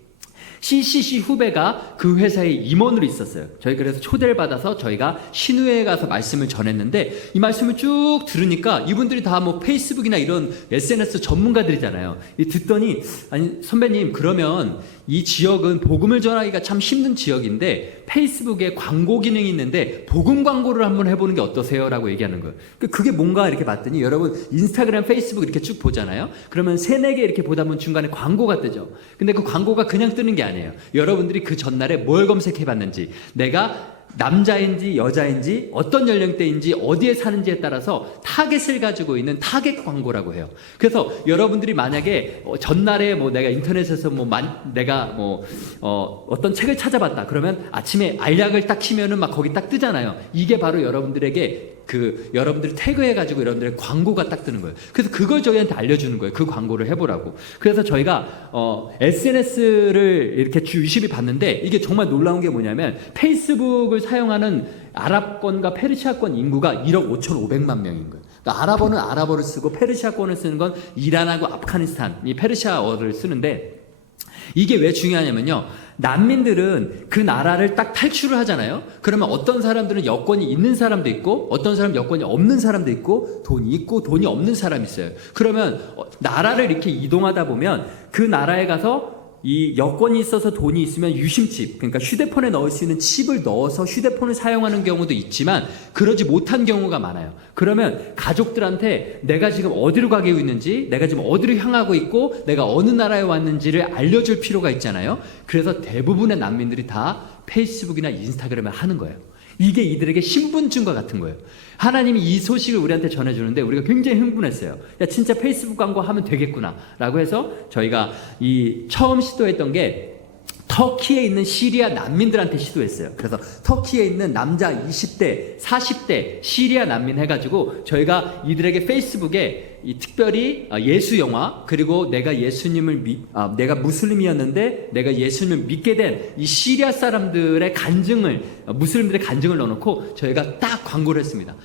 CCC 후배가 그 회사의 임원으로 있었어요. 저희 그래서 초대를 받아서 저희가 신우회에 가서 말씀을 전했는데 이 말씀을 쭉 들으니까 이분들이 다 뭐 페이스북이나 이런 SNS 전문가들이잖아요. 듣더니 아니 선배님 그러면 이 지역은 복음을 전하기가 참 힘든 지역인데 페이스북에 광고 기능이 있는데 복음 광고를 한번 해보는 게 어떠세요? 라고 얘기하는 거예요. 그게 뭔가 이렇게 봤더니 여러분 인스타그램, 페이스북 이렇게 쭉 보잖아요. 그러면 3-4개 이렇게 보다 보면 중간에 광고가 뜨죠. 근데 그 광고가 그냥 뜨는 게 아니에요. 여러분들이 그 전날에 뭘 검색해봤는지 내가 남자인지 여자인지 어떤 연령대인지 어디에 사는지에 따라서 타겟을 가지고 있는 타겟 광고라고 해요. 그래서 여러분들이 만약에 전날에 뭐 내가 인터넷에서 내가 어떤 책을 찾아봤다 그러면 아침에 알약을 딱 키면은 막 거기 딱 뜨잖아요. 이게 바로 여러분들에게 여러분들이 태그해가지고 여러분들의 광고가 딱 뜨는 거예요. 그래서 그걸 저희한테 알려주는 거예요. 그 광고를 해보라고. 그래서 저희가 SNS를 이렇게 유심히 봤는데 이게 정말 놀라운 게 뭐냐면 페이스북을 사용하는 아랍권과 페르시아권 인구가 1억 5,500만 명인 거예요. 그러니까 아랍어는 아랍어를 쓰고 페르시아권을 쓰는 건 이란하고 아프가니스탄, 이 페르시아어를 쓰는데 이게 왜 중요하냐면요. 난민들은 그 나라를 딱 탈출을 하잖아요. 그러면 어떤 사람들은 여권이 있는 사람도 있고 어떤 사람은 여권이 없는 사람도 있고 돈이 있고 돈이 없는 사람이 있어요. 그러면 나라를 이렇게 이동하다 보면 그 나라에 가서 이 여권이 있어서 돈이 있으면 유심칩, 그러니까 휴대폰에 넣을 수 있는 칩을 넣어서 휴대폰을 사용하는 경우도 있지만 그러지 못한 경우가 많아요. 그러면 가족들한테 내가 지금 어디로 가고 있는지, 내가 지금 어디로 향하고 있고, 내가 어느 나라에 왔는지를 알려줄 필요가 있잖아요. 그래서 대부분의 난민들이 다 페이스북이나 인스타그램을 하는 거예요. 이게 이들에게 신분증과 같은 거예요. 하나님이 이 소식을 우리한테 전해주는데 우리가 굉장히 흥분했어요. 야, 진짜 페이스북 광고 하면 되겠구나 라고 해서 저희가 이 처음 시도했던 게 터키에 있는 시리아 난민들한테 시도했어요. 그래서 터키에 있는 남자 20대, 40대 시리아 난민 해가지고 저희가 이들에게 페이스북에 이 특별히 예수 영화, 그리고 내가 예수님을 내가 무슬림이었는데 내가 예수님을 믿게 된 이 시리아 사람들의 간증을, 무슬림들의 간증을 넣어놓고 저희가 딱 광고를 했습니다.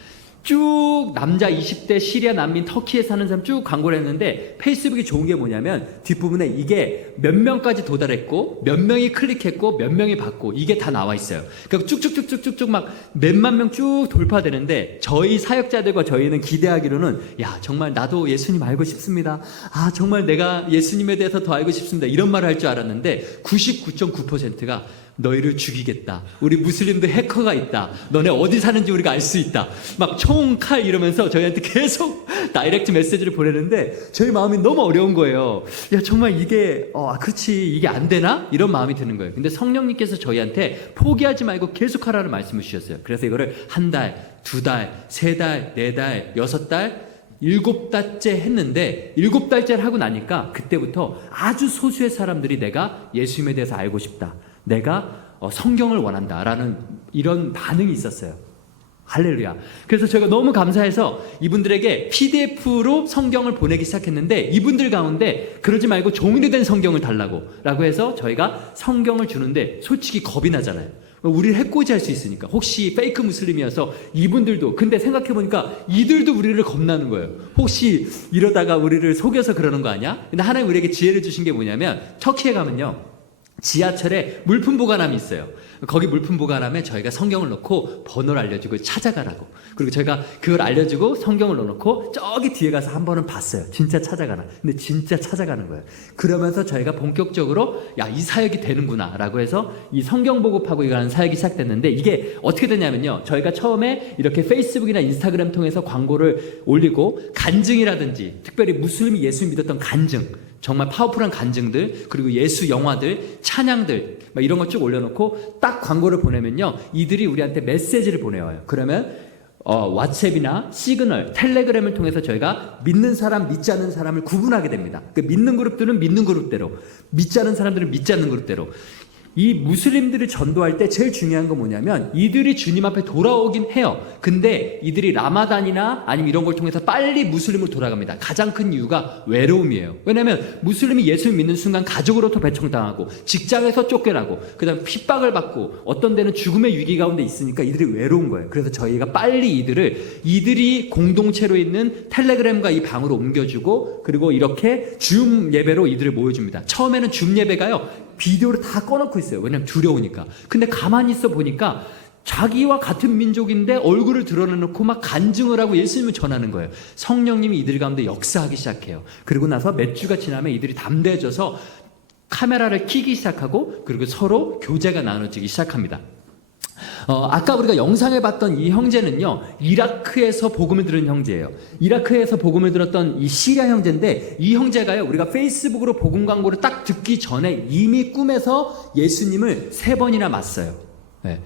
쭉 남자 20대 시리아 난민 터키에 사는 사람 쭉 광고를 했는데 페이스북이 좋은 게 뭐냐면 뒷부분에 이게 몇 명까지 도달했고 몇 명이 클릭했고 몇 명이 봤고 이게 다 나와 있어요. 그러니까 쭉쭉쭉쭉쭉 막 몇만 명 쭉 돌파되는데 저희 사역자들과 저희는 기대하기로는 야 정말 나도 예수님 알고 싶습니다. 아 정말 내가 예수님에 대해서 더 알고 싶습니다. 이런 말을 할 줄 알았는데 99.9%가 너희를 죽이겠다. 우리 무슬림들 해커가 있다. 너네 어디 사는지 우리가 알 수 있다. 막 총, 칼 이러면서 저희한테 계속 다이렉트 메시지를 보내는데 저희 마음이 너무 어려운 거예요. 야 정말 이게 그렇지 이게 안 되나? 이런 마음이 드는 거예요. 근데 성령님께서 저희한테 포기하지 말고 계속 하라는 말씀을 주셨어요. 그래서 이거를 한 달, 두 달, 세 달, 네 달, 6달 7달째 했는데 7달째를 하고 나니까 그때부터 아주 소수의 사람들이 내가 예수님에 대해서 알고 싶다. 내가 성경을 원한다라는 이런 반응이 있었어요. 할렐루야. 그래서 제가 너무 감사해서 이분들에게 PDF로 성경을 보내기 시작했는데 이분들 가운데 그러지 말고 종이로 된 성경을 달라고 라고 해서 저희가 성경을 주는데 솔직히 겁이 나잖아요. 우리를 해코지할 수 있으니까 혹시 페이크 무슬림이어서 이분들도 근데 생각해보니까 이들도 우리를 겁나는 거예요. 혹시 이러다가 우리를 속여서 그러는 거 아니야? 근데 하나님 우리에게 지혜를 주신 게 뭐냐면 터키에 가면요 지하철에 물품 보관함이 있어요. 거기 물품 보관함에 저희가 성경을 넣고 번호를 알려주고 찾아가라고. 그리고 저희가 그걸 알려주고 성경을 넣어놓고 저기 뒤에 가서 한 번은 봤어요. 진짜 찾아가나. 근데 진짜 찾아가는 거예요. 그러면서 저희가 본격적으로 야, 이 사역이 되는구나 라고 해서 이 성경 보급하고 이라는 사역이 시작됐는데 이게 어떻게 되냐면요. 저희가 처음에 이렇게 페이스북이나 인스타그램 통해서 광고를 올리고 간증이라든지 특별히 무슬림이 예수 믿었던 간증 정말 파워풀한 간증들 그리고 예수 영화들 찬양들 막 이런 거 쭉 올려놓고 딱 광고를 보내면요 이들이 우리한테 메시지를 보내와요. 그러면 왓츠앱이나 시그널, 텔레그램을 통해서 저희가 믿는 사람, 믿지 않는 사람을 구분하게 됩니다. 그 믿는 그룹들은 믿는 그룹대로, 믿지 않는 사람들은 믿지 않는 그룹대로. 이 무슬림들을 전도할 때 제일 중요한 건 뭐냐면 이들이 주님 앞에 돌아오긴 해요. 근데 이들이 라마단이나 아니면 이런 걸 통해서 빨리 무슬림으로 돌아갑니다. 가장 큰 이유가 외로움이에요. 왜냐하면 무슬림이 예수를 믿는 순간 가족으로부터 배척당하고 직장에서 쫓겨나고 그 다음 핍박을 받고 어떤 데는 죽음의 위기 가운데 있으니까 이들이 외로운 거예요. 그래서 저희가 빨리 이들이 공동체로 있는 텔레그램과 이 방으로 옮겨주고 그리고 이렇게 줌 예배로 이들을 모여줍니다. 처음에는 줌 예배가요 비디오를 다 꺼놓고 있어요. 왜냐면 두려우니까. 근데 가만히 있어 보니까 자기와 같은 민족인데 얼굴을 드러내놓고 막 간증을 하고 예수님을 전하는 거예요. 성령님이 이들 가운데 역사하기 시작해요. 그리고 나서 몇 주가 지나면 이들이 담대해져서 카메라를 켜기 시작하고 그리고 서로 교제가 나눠지기 시작합니다. 아까 우리가 영상을 봤던 이 형제는요 이라크에서 복음을 들은 형제예요. 이라크에서 복음을 들었던 이 시리아 형제인데 이 형제가요 우리가 페이스북으로 복음 광고를 딱 듣기 전에 이미 꿈에서 예수님을 3번이나 만났어요. 네.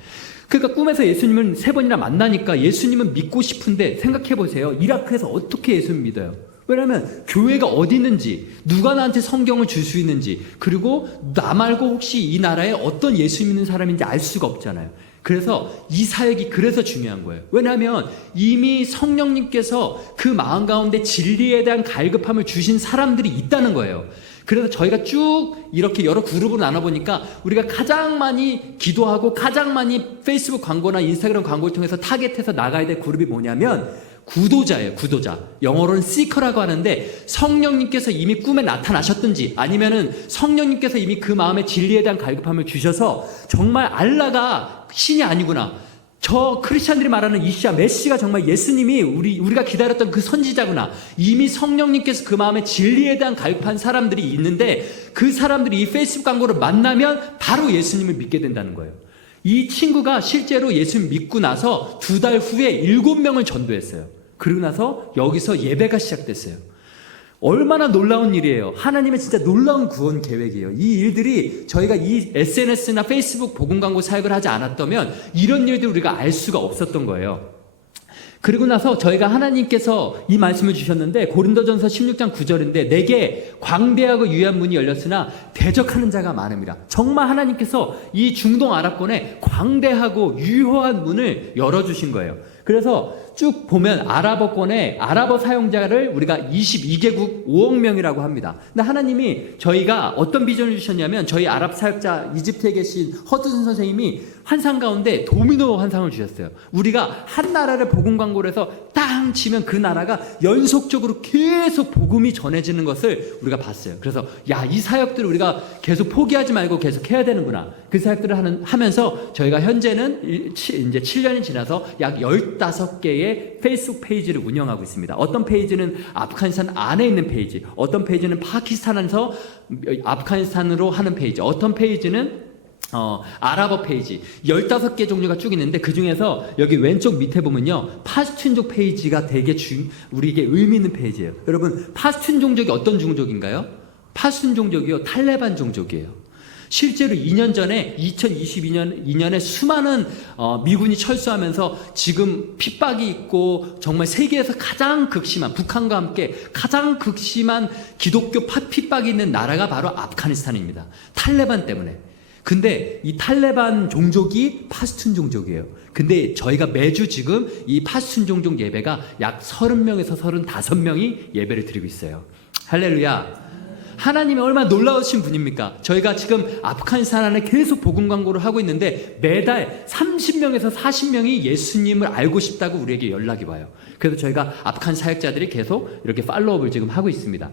그러니까 꿈에서 예수님을 3번이나 만나니까 예수님은 믿고 싶은데 생각해보세요. 이라크에서 어떻게 예수님 믿어요? 왜냐하면 교회가 어디 있는지 누가 나한테 성경을 줄 수 있는지 그리고 나 말고 혹시 이 나라에 어떤 예수 믿는 사람인지 알 수가 없잖아요. 그래서 이 사역이 그래서 중요한 거예요. 왜냐하면 이미 성령님께서 그 마음 가운데 진리에 대한 갈급함을 주신 사람들이 있다는 거예요. 그래서 저희가 쭉 이렇게 여러 그룹으로 나눠보니까 우리가 가장 많이 기도하고 가장 많이 페이스북 광고나 인스타그램 광고를 통해서 타겟해서 나가야 될 그룹이 뭐냐면 구도자예요. 구도자. 영어로는 seeker라고 하는데 성령님께서 이미 꿈에 나타나셨든지 아니면은 성령님께서 이미 그 마음의 진리에 대한 갈급함을 주셔서 정말 알라가 신이 아니구나. 저 크리스찬들이 말하는 이시야 메시가 정말 예수님이 우리가 기다렸던 그 선지자구나. 이미 성령님께서 그 마음에 진리에 대한 갈급한 사람들이 있는데 그 사람들이 이 페이스북 광고를 만나면 바로 예수님을 믿게 된다는 거예요. 이 친구가 실제로 예수님 믿고 나서 2달 후에 7명을 전도했어요. 그리고 나서 여기서 예배가 시작됐어요. 얼마나 놀라운 일이에요. 하나님의 진짜 놀라운 구원 계획이에요. 이 일들이 저희가 이 SNS나 페이스북 복음 광고 사역을 하지 않았다면 이런 일들 우리가 알 수가 없었던 거예요. 그리고 나서 저희가 하나님께서 이 말씀을 주셨는데 고린도전서 16장 9절인데 내게 광대하고 유한 문이 열렸으나 대적하는 자가 많음이라. 정말 하나님께서 이 중동 아랍권에 광대하고 유효한 문을 열어주신 거예요. 그래서 쭉 보면 아랍어권의 아랍어 사용자를 우리가 22개국 5억 명이라고 합니다. 근데 하나님이 저희가 어떤 비전을 주셨냐면 저희 아랍 사역자 이집트에 계신 허드슨 선생님이 환상 가운데 도미노 환상을 주셨어요. 우리가 한 나라를 복음 광고를 해서 땅 치면 그 나라가 연속적으로 계속 복음이 전해지는 것을 우리가 봤어요. 그래서 야, 이 사역들을 우리가 계속 포기하지 말고 계속 해야 되는구나. 그 사역들을 하면서 저희가 현재는 이제 7년이 지나서 약 15개의 페이스북 페이지를 운영하고 있습니다. 어떤 페이지는 아프가니스탄 안에 있는 페이지, 어떤 페이지는 파키스탄에서 아프가니스탄으로 하는 페이지, 어떤 페이지는 아랍어 페이지 15개 종류가 쭉 있는데 그 중에서 여기 왼쪽 밑에 보면요 파스툰족 페이지가 되게 우리에게 의미 있는 페이지예요. 여러분 파스툰 종족이 어떤 종족인가요? 파스툰 종족이요 탈레반 종족이에요. 실제로 2년 전에 2022년에 수많은 미군이 철수하면서 지금 핍박이 있고 정말 세계에서 가장 극심한 북한과 함께 가장 극심한 기독교 핍박이 있는 나라가 바로 아프가니스탄입니다. 탈레반 때문에. 근데 이 탈레반 종족이 파스툰 종족이에요. 근데 저희가 매주 지금 이 파스툰 종족 예배가 약 30명에서 35명이 예배를 드리고 있어요. 할렐루야. 하나님이 얼마나 놀라우신 분입니까? 저희가 지금 아프가니스탄 안에 계속 복음 광고를 하고 있는데 매달 30명에서 40명이 예수님을 알고 싶다고 우리에게 연락이 와요. 그래서 저희가 아프간 사역자들이 계속 이렇게 팔로우업을 지금 하고 있습니다.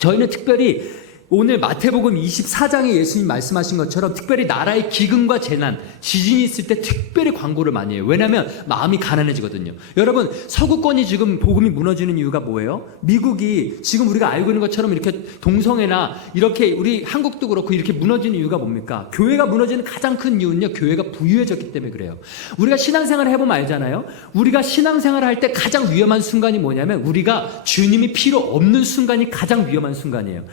저희는 특별히 오늘 마태복음 24장에 예수님 말씀하신 것처럼 특별히 나라의 기근과 재난, 지진이 있을 때 특별히 광고를 많이 해요. 왜냐하면 마음이 가난해지거든요. 여러분 서구권이 지금 복음이 무너지는 이유가 뭐예요? 미국이 지금 우리가 알고 있는 것처럼 이렇게 동성애나 이렇게 우리 한국도 그렇고 이렇게 무너지는 이유가 뭡니까? 교회가 무너지는 가장 큰 이유는요. 교회가 부유해졌기 때문에 그래요. 우리가 신앙생활을 해보면 알잖아요. 우리가 신앙생활을 할 때 가장 위험한 순간이 뭐냐면 우리가 주님이 필요 없는 순간이 가장 위험한 순간이에요.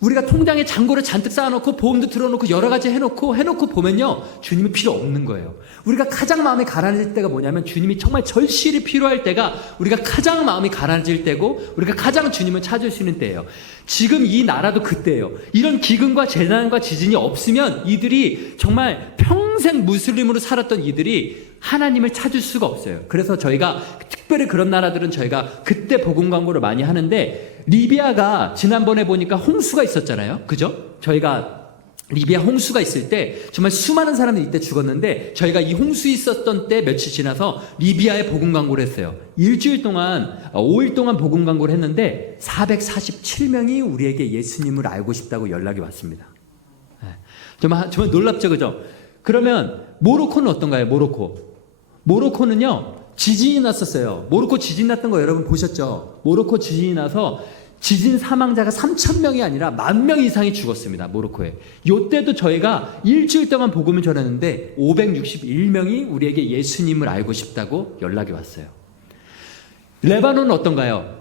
우리가 통장에 잔고를 잔뜩 쌓아놓고 보험도 들어놓고 여러 가지 해놓고 보면요 주님이 필요 없는 거예요. 우리가 가장 마음이 가라앉을 때가 뭐냐면 주님이 정말 절실히 필요할 때가 우리가 가장 마음이 가라앉을 때고 우리가 가장 주님을 찾을 수 있는 때예요. 지금 이 나라도 그때예요. 이런 기근과 재난과 지진이 없으면 이들이 정말 평생 무슬림으로 살았던 이들이 하나님을 찾을 수가 없어요. 그래서 저희가 특별히 그런 나라들은 저희가 그때 복음 광고를 많이 하는데 리비아가 지난번에 보니까 홍수가 있었잖아요. 그죠? 저희가 리비아 홍수가 있을 때 정말 수많은 사람들이 이때 죽었는데 저희가 이 홍수 있었던 때 며칠 지나서 리비아에 복음 광고를 했어요. 일주일 동안 5일 동안 복음 광고를 했는데 447명이 우리에게 예수님을 알고 싶다고 연락이 왔습니다. 정말 놀랍죠, 그죠? 그러면 모로코는 어떤가요? 모로코는요 지진이 났었어요. 모로코 지진 났던 거 여러분 보셨죠? 모로코 지진이 나서 지진 사망자가 3,000명이 아니라 10,000명 이상이 죽었습니다. 모로코에. 이때도 저희가 일주일 동안 복음을 전했는데 561명이 우리에게 예수님을 알고 싶다고 연락이 왔어요. 레바논은 어떤가요?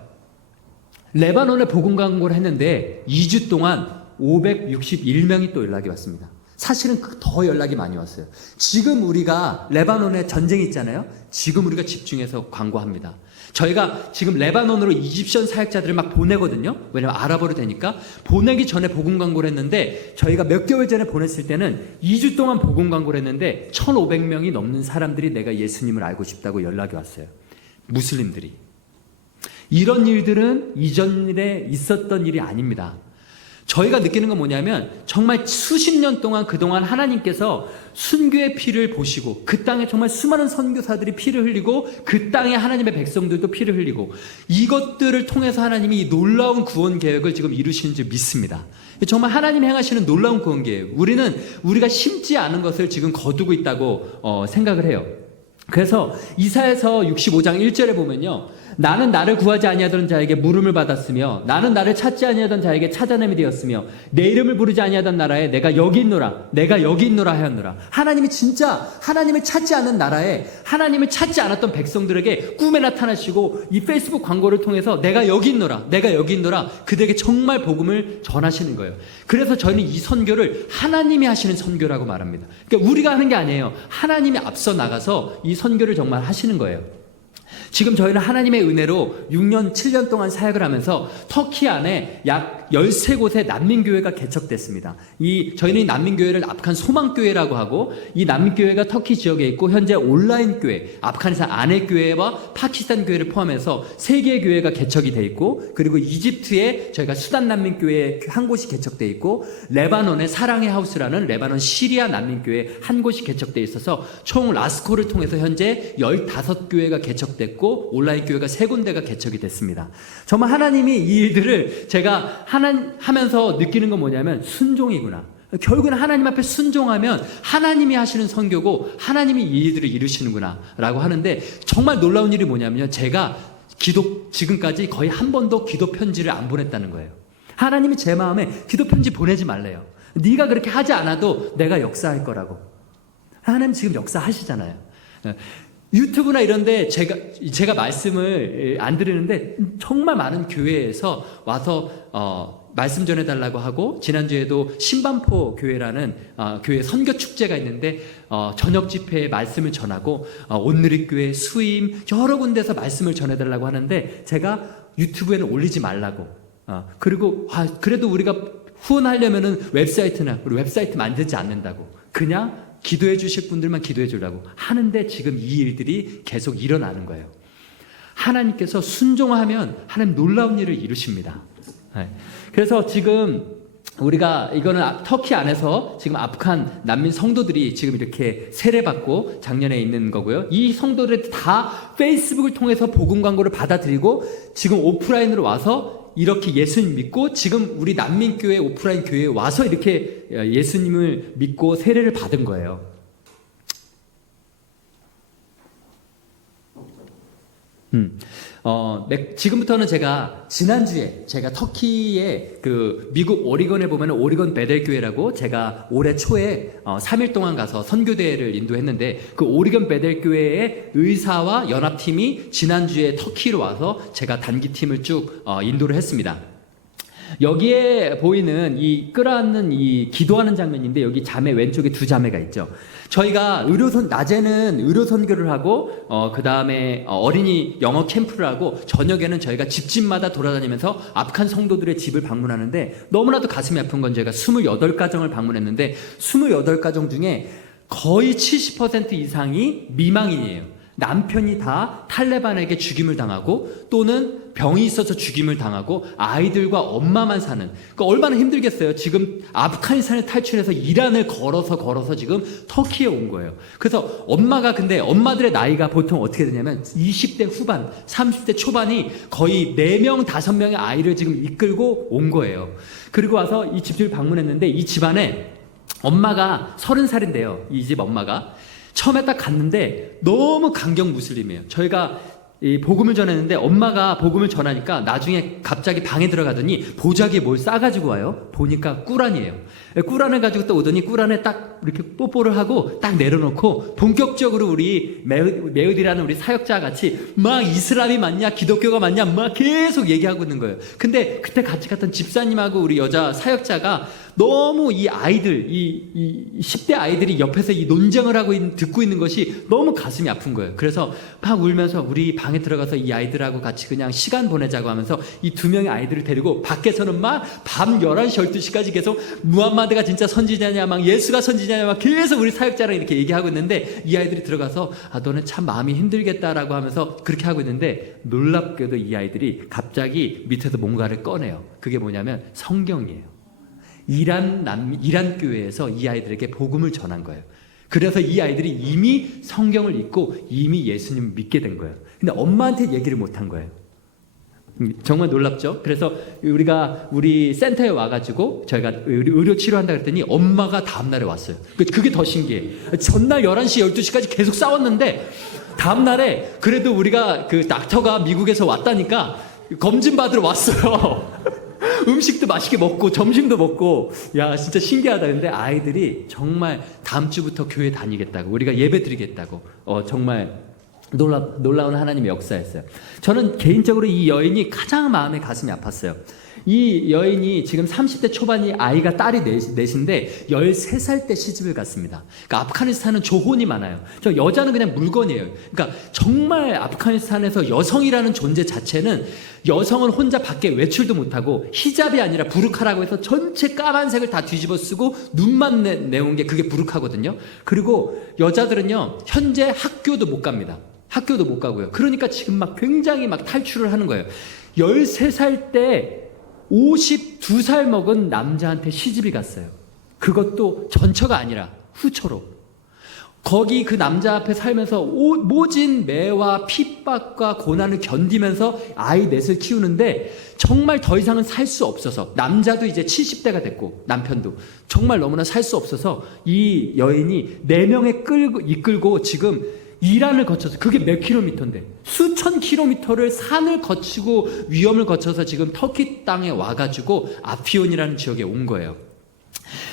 레바논에 복음 광고를 했는데 2주 동안 561명이 또 연락이 왔습니다. 사실은 더 연락이 많이 왔어요. 지금 우리가 레바논에 전쟁이 있잖아요. 지금 우리가 집중해서 광고합니다. 저희가 지금 레바논으로 이집션 사역자들을 막 보내거든요. 왜냐면 아랍어로 되니까. 보내기 전에 복음 광고를 했는데 저희가 몇 개월 전에 보냈을 때는 2주 동안 복음 광고를 했는데 1,500명이 넘는 사람들이 내가 예수님을 알고 싶다고 연락이 왔어요. 무슬림들이. 이런 일들은 이전에 있었던 일이 아닙니다. 저희가 느끼는 건 뭐냐면 정말 수십 년 동안 그동안 하나님께서 순교의 피를 보시고 그 땅에 정말 수많은 선교사들이 피를 흘리고 그 땅에 하나님의 백성들도 피를 흘리고 이것들을 통해서 하나님이 이 놀라운 구원 계획을 지금 이루시는 줄 믿습니다. 정말 하나님이 행하시는 놀라운 구원 계획. 우리는 우리가 심지 않은 것을 지금 거두고 있다고 생각을 해요. 그래서 이사야서 65장 1절에 보면요. 나는 나를 구하지 아니하던 자에게 물음을 받았으며 나는 나를 찾지 아니하던 자에게 찾아냄이 되었으며 내 이름을 부르지 아니하던 나라에 내가 여기 있노라 하였노라. 하나님이 진짜 하나님을 찾지 않은 나라에 하나님을 찾지 않았던 백성들에게 꿈에 나타나시고 이 페이스북 광고를 통해서 내가 여기 있노라 그들에게 정말 복음을 전하시는 거예요. 그래서 저는 이 선교를 하나님이 하시는 선교라고 말합니다. 그러니까 우리가 하는 게 아니에요. 하나님이 앞서 나가서 이 선교를 정말 하시는 거예요. 지금 저희는 하나님의 은혜로 6년, 7년 동안 사역을 하면서 터키 안에 약 13곳의 난민교회가 개척됐습니다. 저희는 이 난민교회를 아프간 소망교회라고 하고, 이 난민교회가 터키 지역에 있고, 현재 온라인 교회, 아프간에서 아내교회와 파키스탄 교회를 포함해서 3개의 교회가 개척이 돼 있고, 그리고 이집트에 저희가 수단 난민교회 한 곳이 개척돼 있고, 레바논의 사랑의 하우스라는 레바논 시리아 난민교회 한 곳이 개척돼 있어서 총 라스코를 통해서 현재 15교회가 개척됐고, 온라인 교회가 3군데가 개척이 됐습니다. 정말 하나님이 이 일들을 제가 하면서 느끼는 건 뭐냐면 순종이구나. 결국은 하나님 앞에 순종하면 하나님이 하시는 선교고 하나님이 이 일들을 이루시는구나 라고 하는데, 정말 놀라운 일이 뭐냐면요, 제가 지금까지 거의 한 번도 기도 편지를 안 보냈다는 거예요. 하나님이 제 마음에 기도 편지 보내지 말래요. 네가 그렇게 하지 않아도 내가 역사할 거라고. 하나님 지금 역사하시잖아요. 유튜브나 이런데 제가 말씀을 안 드리는데 정말 많은 교회에서 와서 말씀 전해달라고 하고, 지난주에도 신반포 교회라는 교회 선교 축제가 있는데 저녁 집회에 말씀을 전하고, 온누리교회, 수임 여러 군데서 말씀을 전해달라고 하는데 제가 유튜브에는 올리지 말라고, 그리고 그래도 우리가 후원하려면은 우리 웹사이트 만들지 않는다고, 그냥 기도해 주실 분들만 기도해 주려고 하는데 지금 이 일들이 계속 일어나는 거예요. 하나님께서 순종하면 하나님 놀라운 일을 이루십니다. 그래서 지금 우리가 이거는 터키 안에서 지금 아프간 난민 성도들이 지금 이렇게 세례받고 작년에 있는 거고요. 이 성도들이 다 페이스북을 통해서 복음 광고를 받아들이고 지금 오프라인으로 와서 이렇게 예수님 믿고, 지금 우리 난민교회 오프라인 교회에 와서 이렇게 예수님을 믿고 세례를 받은 거예요. 지금부터는 지난주에 제가 터키의 미국 오리건에 보면 오리건 베델교회라고, 제가 올해 초에 3일 동안 가서 선교대회를 인도했는데, 그 오리건 베델교회의 의사와 연합팀이 지난주에 터키로 와서 제가 단기팀을 쭉 인도를 했습니다. 여기에 보이는 이 끌어안는 이 기도하는 장면인데, 여기 자매 왼쪽에 2자매가 있죠. 저희가 낮에는 의료 선교를 하고, 그 다음에 어린이 영어 캠프를 하고, 저녁에는 저희가 집집마다 돌아다니면서 아프간 성도들의 집을 방문하는데, 너무나도 가슴이 아픈 건 제가 28가정을 방문했는데 28가정 중에 거의 70% 이상이 미망인이에요. 남편이 다 탈레반에게 죽임을 당하고 또는 병이 있어서 죽임을 당하고 아이들과 엄마만 사는, 그러니까 얼마나 힘들겠어요. 지금 아프가니스탄을 탈출해서 이란을 걸어서 지금 터키에 온 거예요. 그래서 근데 엄마들의 나이가 보통 어떻게 되냐면 20대 후반, 30대 초반이 거의 4명, 5명의 아이를 지금 이끌고 온 거예요. 그리고 와서 이 집을 방문했는데, 이 집안에 엄마가 30살인데요. 이 집 엄마가 처음에 딱 갔는데 너무 강경 무슬림이에요. 저희가 이 복음을 전했는데 엄마가 복음을 전하니까 나중에 갑자기 방에 들어가더니 보자기에 뭘 싸가지고 와요. 보니까 꾸란이에요. 꾸란을 가지고 또 오더니 꾸란에 딱 이렇게 뽀뽀를 하고 딱 내려놓고 본격적으로 우리 메우디라는 우리 사역자 같이 막 이슬람이 맞냐 기독교가 맞냐 막 계속 얘기하고 있는 거예요. 근데 그때 같이 갔던 집사님하고 우리 여자 사역자가 너무 이 아이들, 이 10대 아이들이 옆에서 이 논쟁을 하고 듣고 있는 것이 너무 가슴이 아픈 거예요. 그래서 막 울면서 우리 방에 들어가서 이 아이들하고 같이 그냥 시간 보내자고 하면서 이 2명의 아이들을 데리고 밖에서는 막 밤 11시, 12시까지 계속 무함마드가 진짜 선지자냐, 막 예수가 선지자냐, 막 계속 우리 사역자랑 이렇게 얘기하고 있는데, 이 아이들이 들어가서 너는 참 마음이 힘들겠다라고 하면서 그렇게 하고 있는데, 놀랍게도 이 아이들이 갑자기 밑에서 뭔가를 꺼내요. 그게 뭐냐면 성경이에요. 이란 교회에서 이 아이들에게 복음을 전한 거예요. 그래서 이 아이들이 이미 성경을 읽고 이미 예수님을 믿게 된 거예요. 근데 엄마한테 얘기를 못 한 거예요. 정말 놀랍죠? 그래서 우리 센터에 와가지고 저희가 의료 치료한다 그랬더니 엄마가 다음날에 왔어요. 그게 더 신기해. 전날 11시, 12시까지 계속 싸웠는데 다음날에 그래도 우리가 그 닥터가 미국에서 왔다니까 검진 받으러 왔어요. 음식도 맛있게 먹고 점심도 먹고 야 진짜 신기하다. 근데 아이들이 정말 다음 주부터 교회 다니겠다고 우리가 예배 드리겠다고 정말 놀라운 하나님의 역사였어요. 저는 개인적으로 이 여인이 가장 마음에 가슴이 아팠어요. 이 여인이 지금 30대 초반이 아이가 딸이 넷인데 13살 때 시집을 갔습니다. 그러니까 아프가니스탄은 조혼이 많아요. 저 여자는 그냥 물건이에요. 그러니까 정말 아프가니스탄에서 여성이라는 존재 자체는 여성은 혼자 밖에 외출도 못하고 히잡이 아니라 부르카라고 해서 전체 까만색을 다 뒤집어 쓰고 눈만 내온 게 그게 부르카거든요. 그리고 여자들은요 현재 학교도 못 갑니다. 학교도 못 가고요. 그러니까 지금 막 굉장히 막 탈출을 하는 거예요. 13살 때 52살 먹은 남자한테 시집이 갔어요. 그것도 전처가 아니라 후처로. 거기 그 남자 앞에 살면서 모진 매와 핍박과 고난을 견디면서 아이 넷을 키우는데 정말 더 이상은 살 수 없어서 남자도 이제 70대가 됐고 남편도 정말 너무나 살 수 없어서 이 여인이 4명에 이끌고 지금 이란을 거쳐서 그게 몇 킬로미터인데 수천 킬로미터를 산을 거치고 위험을 거쳐서 지금 터키 땅에 와가지고 아피온이라는 지역에 온 거예요.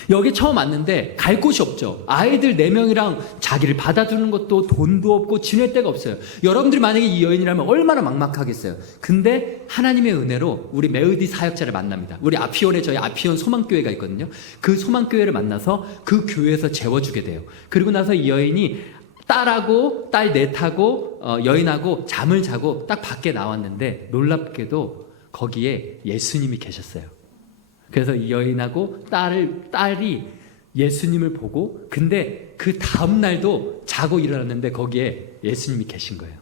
여기 처음 왔는데 갈 곳이 없죠. 아이들 4명이랑 자기를 받아주는 것도 돈도 없고 지낼 데가 없어요. 여러분들이 만약에 이 여인이라면 얼마나 막막하겠어요. 근데 하나님의 은혜로 우리 메으디 사역자를 만납니다. 우리 아피온에 저희 아피온 소망교회가 있거든요. 그 소망교회를 만나서 그 교회에서 재워주게 돼요. 그리고 나서 이 여인이 딸하고 딸 넷하고 여인하고 잠을 자고 딱 밖에 나왔는데 놀랍게도 거기에 예수님이 계셨어요. 그래서 이 여인하고 딸이 예수님을 보고 근데 그 다음 날도 자고 일어났는데 거기에 예수님이 계신 거예요.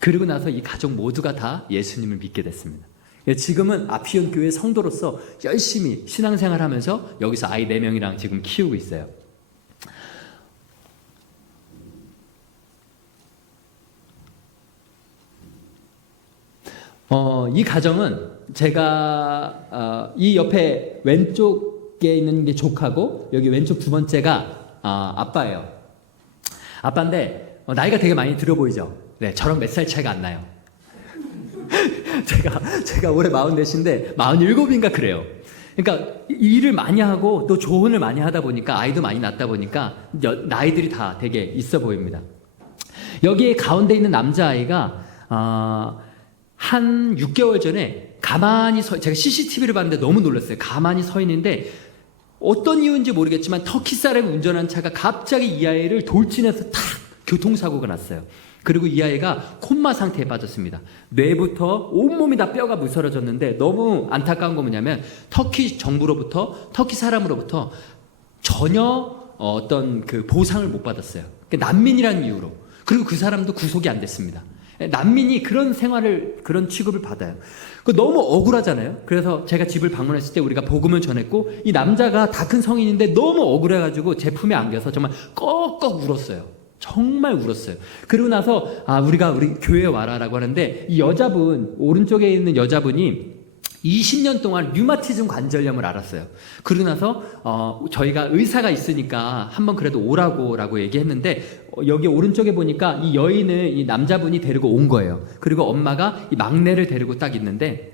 그리고 나서 이 가족 모두가 다 예수님을 믿게 됐습니다. 지금은 아피온 교회 성도로서 열심히 신앙생활하면서 여기서 아이 4명이랑 지금 키우고 있어요. 이 가정은 제가 이 옆에 왼쪽에 있는 게 조카고 여기 왼쪽 두 번째가 아빠예요. 아빠인데 나이가 되게 많이 들어 보이죠? 네, 저랑 몇 살 차이가 안 나요. 제가 올해 44인데 47인가 그래요. 그러니까 일을 많이 하고 또 조언을 많이 하다 보니까 아이도 많이 낳다 보니까 나이들이 다 되게 있어 보입니다. 여기에 가운데 있는 남자아이가 한 6개월 전에 가만히 제가 CCTV를 봤는데 너무 놀랐어요. 가만히 서 있는데 어떤 이유인지 모르겠지만 터키 사람이 운전한 차가 갑자기 이 아이를 돌진해서 탁 교통사고가 났어요. 그리고 이 아이가 콤마 상태에 빠졌습니다. 뇌부터 온몸이 다 뼈가 무서워졌는데 너무 안타까운 건 뭐냐면 터키 정부로부터 터키 사람으로부터 전혀 어떤 그 보상을 못 받았어요. 그러니까 난민이라는 이유로. 그리고 그 사람도 구속이 안 됐습니다. 난민이 그런 생활을 그런 취급을 받아요. 너무 억울하잖아요. 그래서 제가 집을 방문했을 때 우리가 복음을 전했고 이 남자가 다 큰 성인인데 너무 억울해가지고 제 품에 안겨서 정말 꺽꺽 울었어요. 정말 울었어요. 그리고 나서 우리가 우리 교회에 와라라고 하는데 이 여자분 오른쪽에 있는 여자분이 20년 동안 류마티즘 관절염을 앓았어요. 그러고 나서 저희가 의사가 있으니까 한번 그래도 오라고 얘기했는데 여기 오른쪽에 보니까 이 여인을 이 남자분이 데리고 온 거예요. 그리고 엄마가 이 막내를 데리고 딱 있는데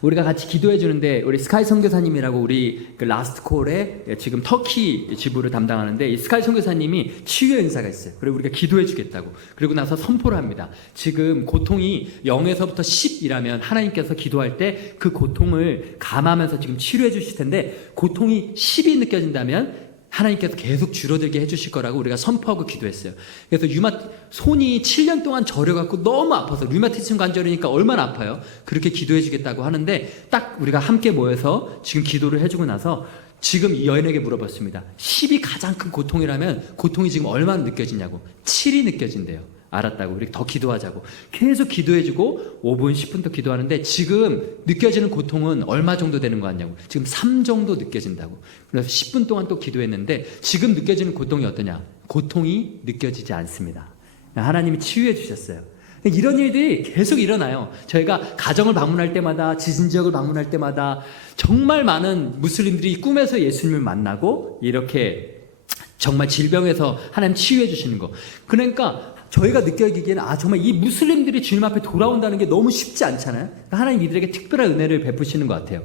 우리가 같이 기도해 주는데 우리 스카이 선교사님이라고 우리 그 라스트콜에 지금 터키 지부를 담당하는데 이 스카이 선교사님이 치유의 은사가 있어요. 그리고 우리가 기도해 주겠다고. 그리고 나서 선포를 합니다. 지금 고통이 0에서부터 10이라면 하나님께서 기도할 때 그 고통을 감하면서 지금 치료해 주실 텐데 고통이 10이 느껴진다면 하나님께서 계속 줄어들게 해주실 거라고 우리가 선포하고 기도했어요. 그래서 손이 7년 동안 저려갖고 너무 아파서 류마티즘 관절이니까 얼마나 아파요. 그렇게 기도해 주겠다고 하는데 딱 우리가 함께 모여서 지금 기도를 해주고 나서 지금 이 여인에게 물어봤습니다. 10이 가장 큰 고통이라면 고통이 지금 얼마나 느껴지냐고. 7이 느껴진대요. 알았다고. 우리 더 기도하자고. 계속 기도해주고 5분, 10분 더 기도하는데 지금 느껴지는 고통은 얼마 정도 되는 거 같냐고. 지금 3 정도 느껴진다고. 그래서 10분 동안 또 기도했는데 지금 느껴지는 고통이 어떠냐? 고통이 느껴지지 않습니다. 하나님이 치유해 주셨어요. 이런 일들이 계속 일어나요. 저희가 가정을 방문할 때마다, 지진 지역을 방문할 때마다 정말 많은 무슬림들이 꿈에서 예수님을 만나고 이렇게 정말 질병에서 하나님 치유해 주시는 거. 그러니까 저희가 느끼기에는 정말 이 무슬림들이 주님 앞에 돌아온다는 게 너무 쉽지 않잖아요. 그러니까 하나님 이들에게 특별한 은혜를 베푸시는 것 같아요.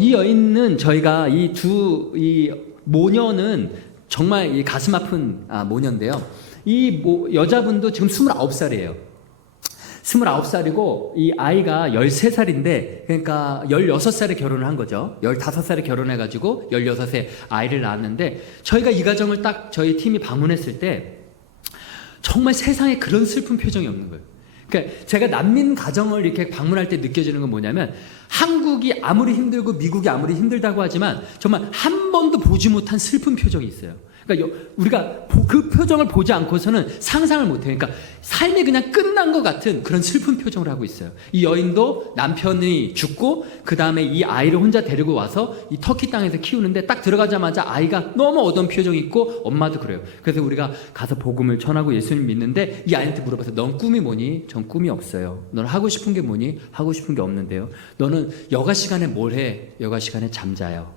이 여인은 저희가 이 모녀는 정말 이 가슴 아픈 모녀인데요. 이 여자분도 지금 29살이에요. 29살이고 이 아이가 13살인데 그러니까 16살에 결혼을 한 거죠. 15살에 결혼해가지고 16세 아이를 낳았는데 저희가 이 가정을 딱 저희 팀이 방문했을 때 정말 세상에 그런 슬픈 표정이 없는 거예요. 그러니까 제가 난민 가정을 이렇게 방문할 때 느껴지는 건 뭐냐면 한국이 아무리 힘들고 미국이 아무리 힘들다고 하지만 정말 한 번도 보지 못한 슬픈 표정이 있어요. 그러니까 우리가 그 표정을 보지 않고서는 상상을 못해요. 그러니까 삶이 그냥 끝난 것 같은 그런 슬픈 표정을 하고 있어요. 이 여인도 남편이 죽고 그 다음에 이 아이를 혼자 데리고 와서 이 터키 땅에서 키우는데 딱 들어가자마자 아이가 너무 어두운 표정이 있고 엄마도 그래요. 그래서 우리가 가서 복음을 전하고 예수님 믿는데 이 아이한테 물어봐서 넌 꿈이 뭐니? 전 꿈이 없어요. 넌 하고 싶은 게 뭐니? 하고 싶은 게 없는데요. 너는 여가 시간에 뭘 해? 여가 시간에 잠자요.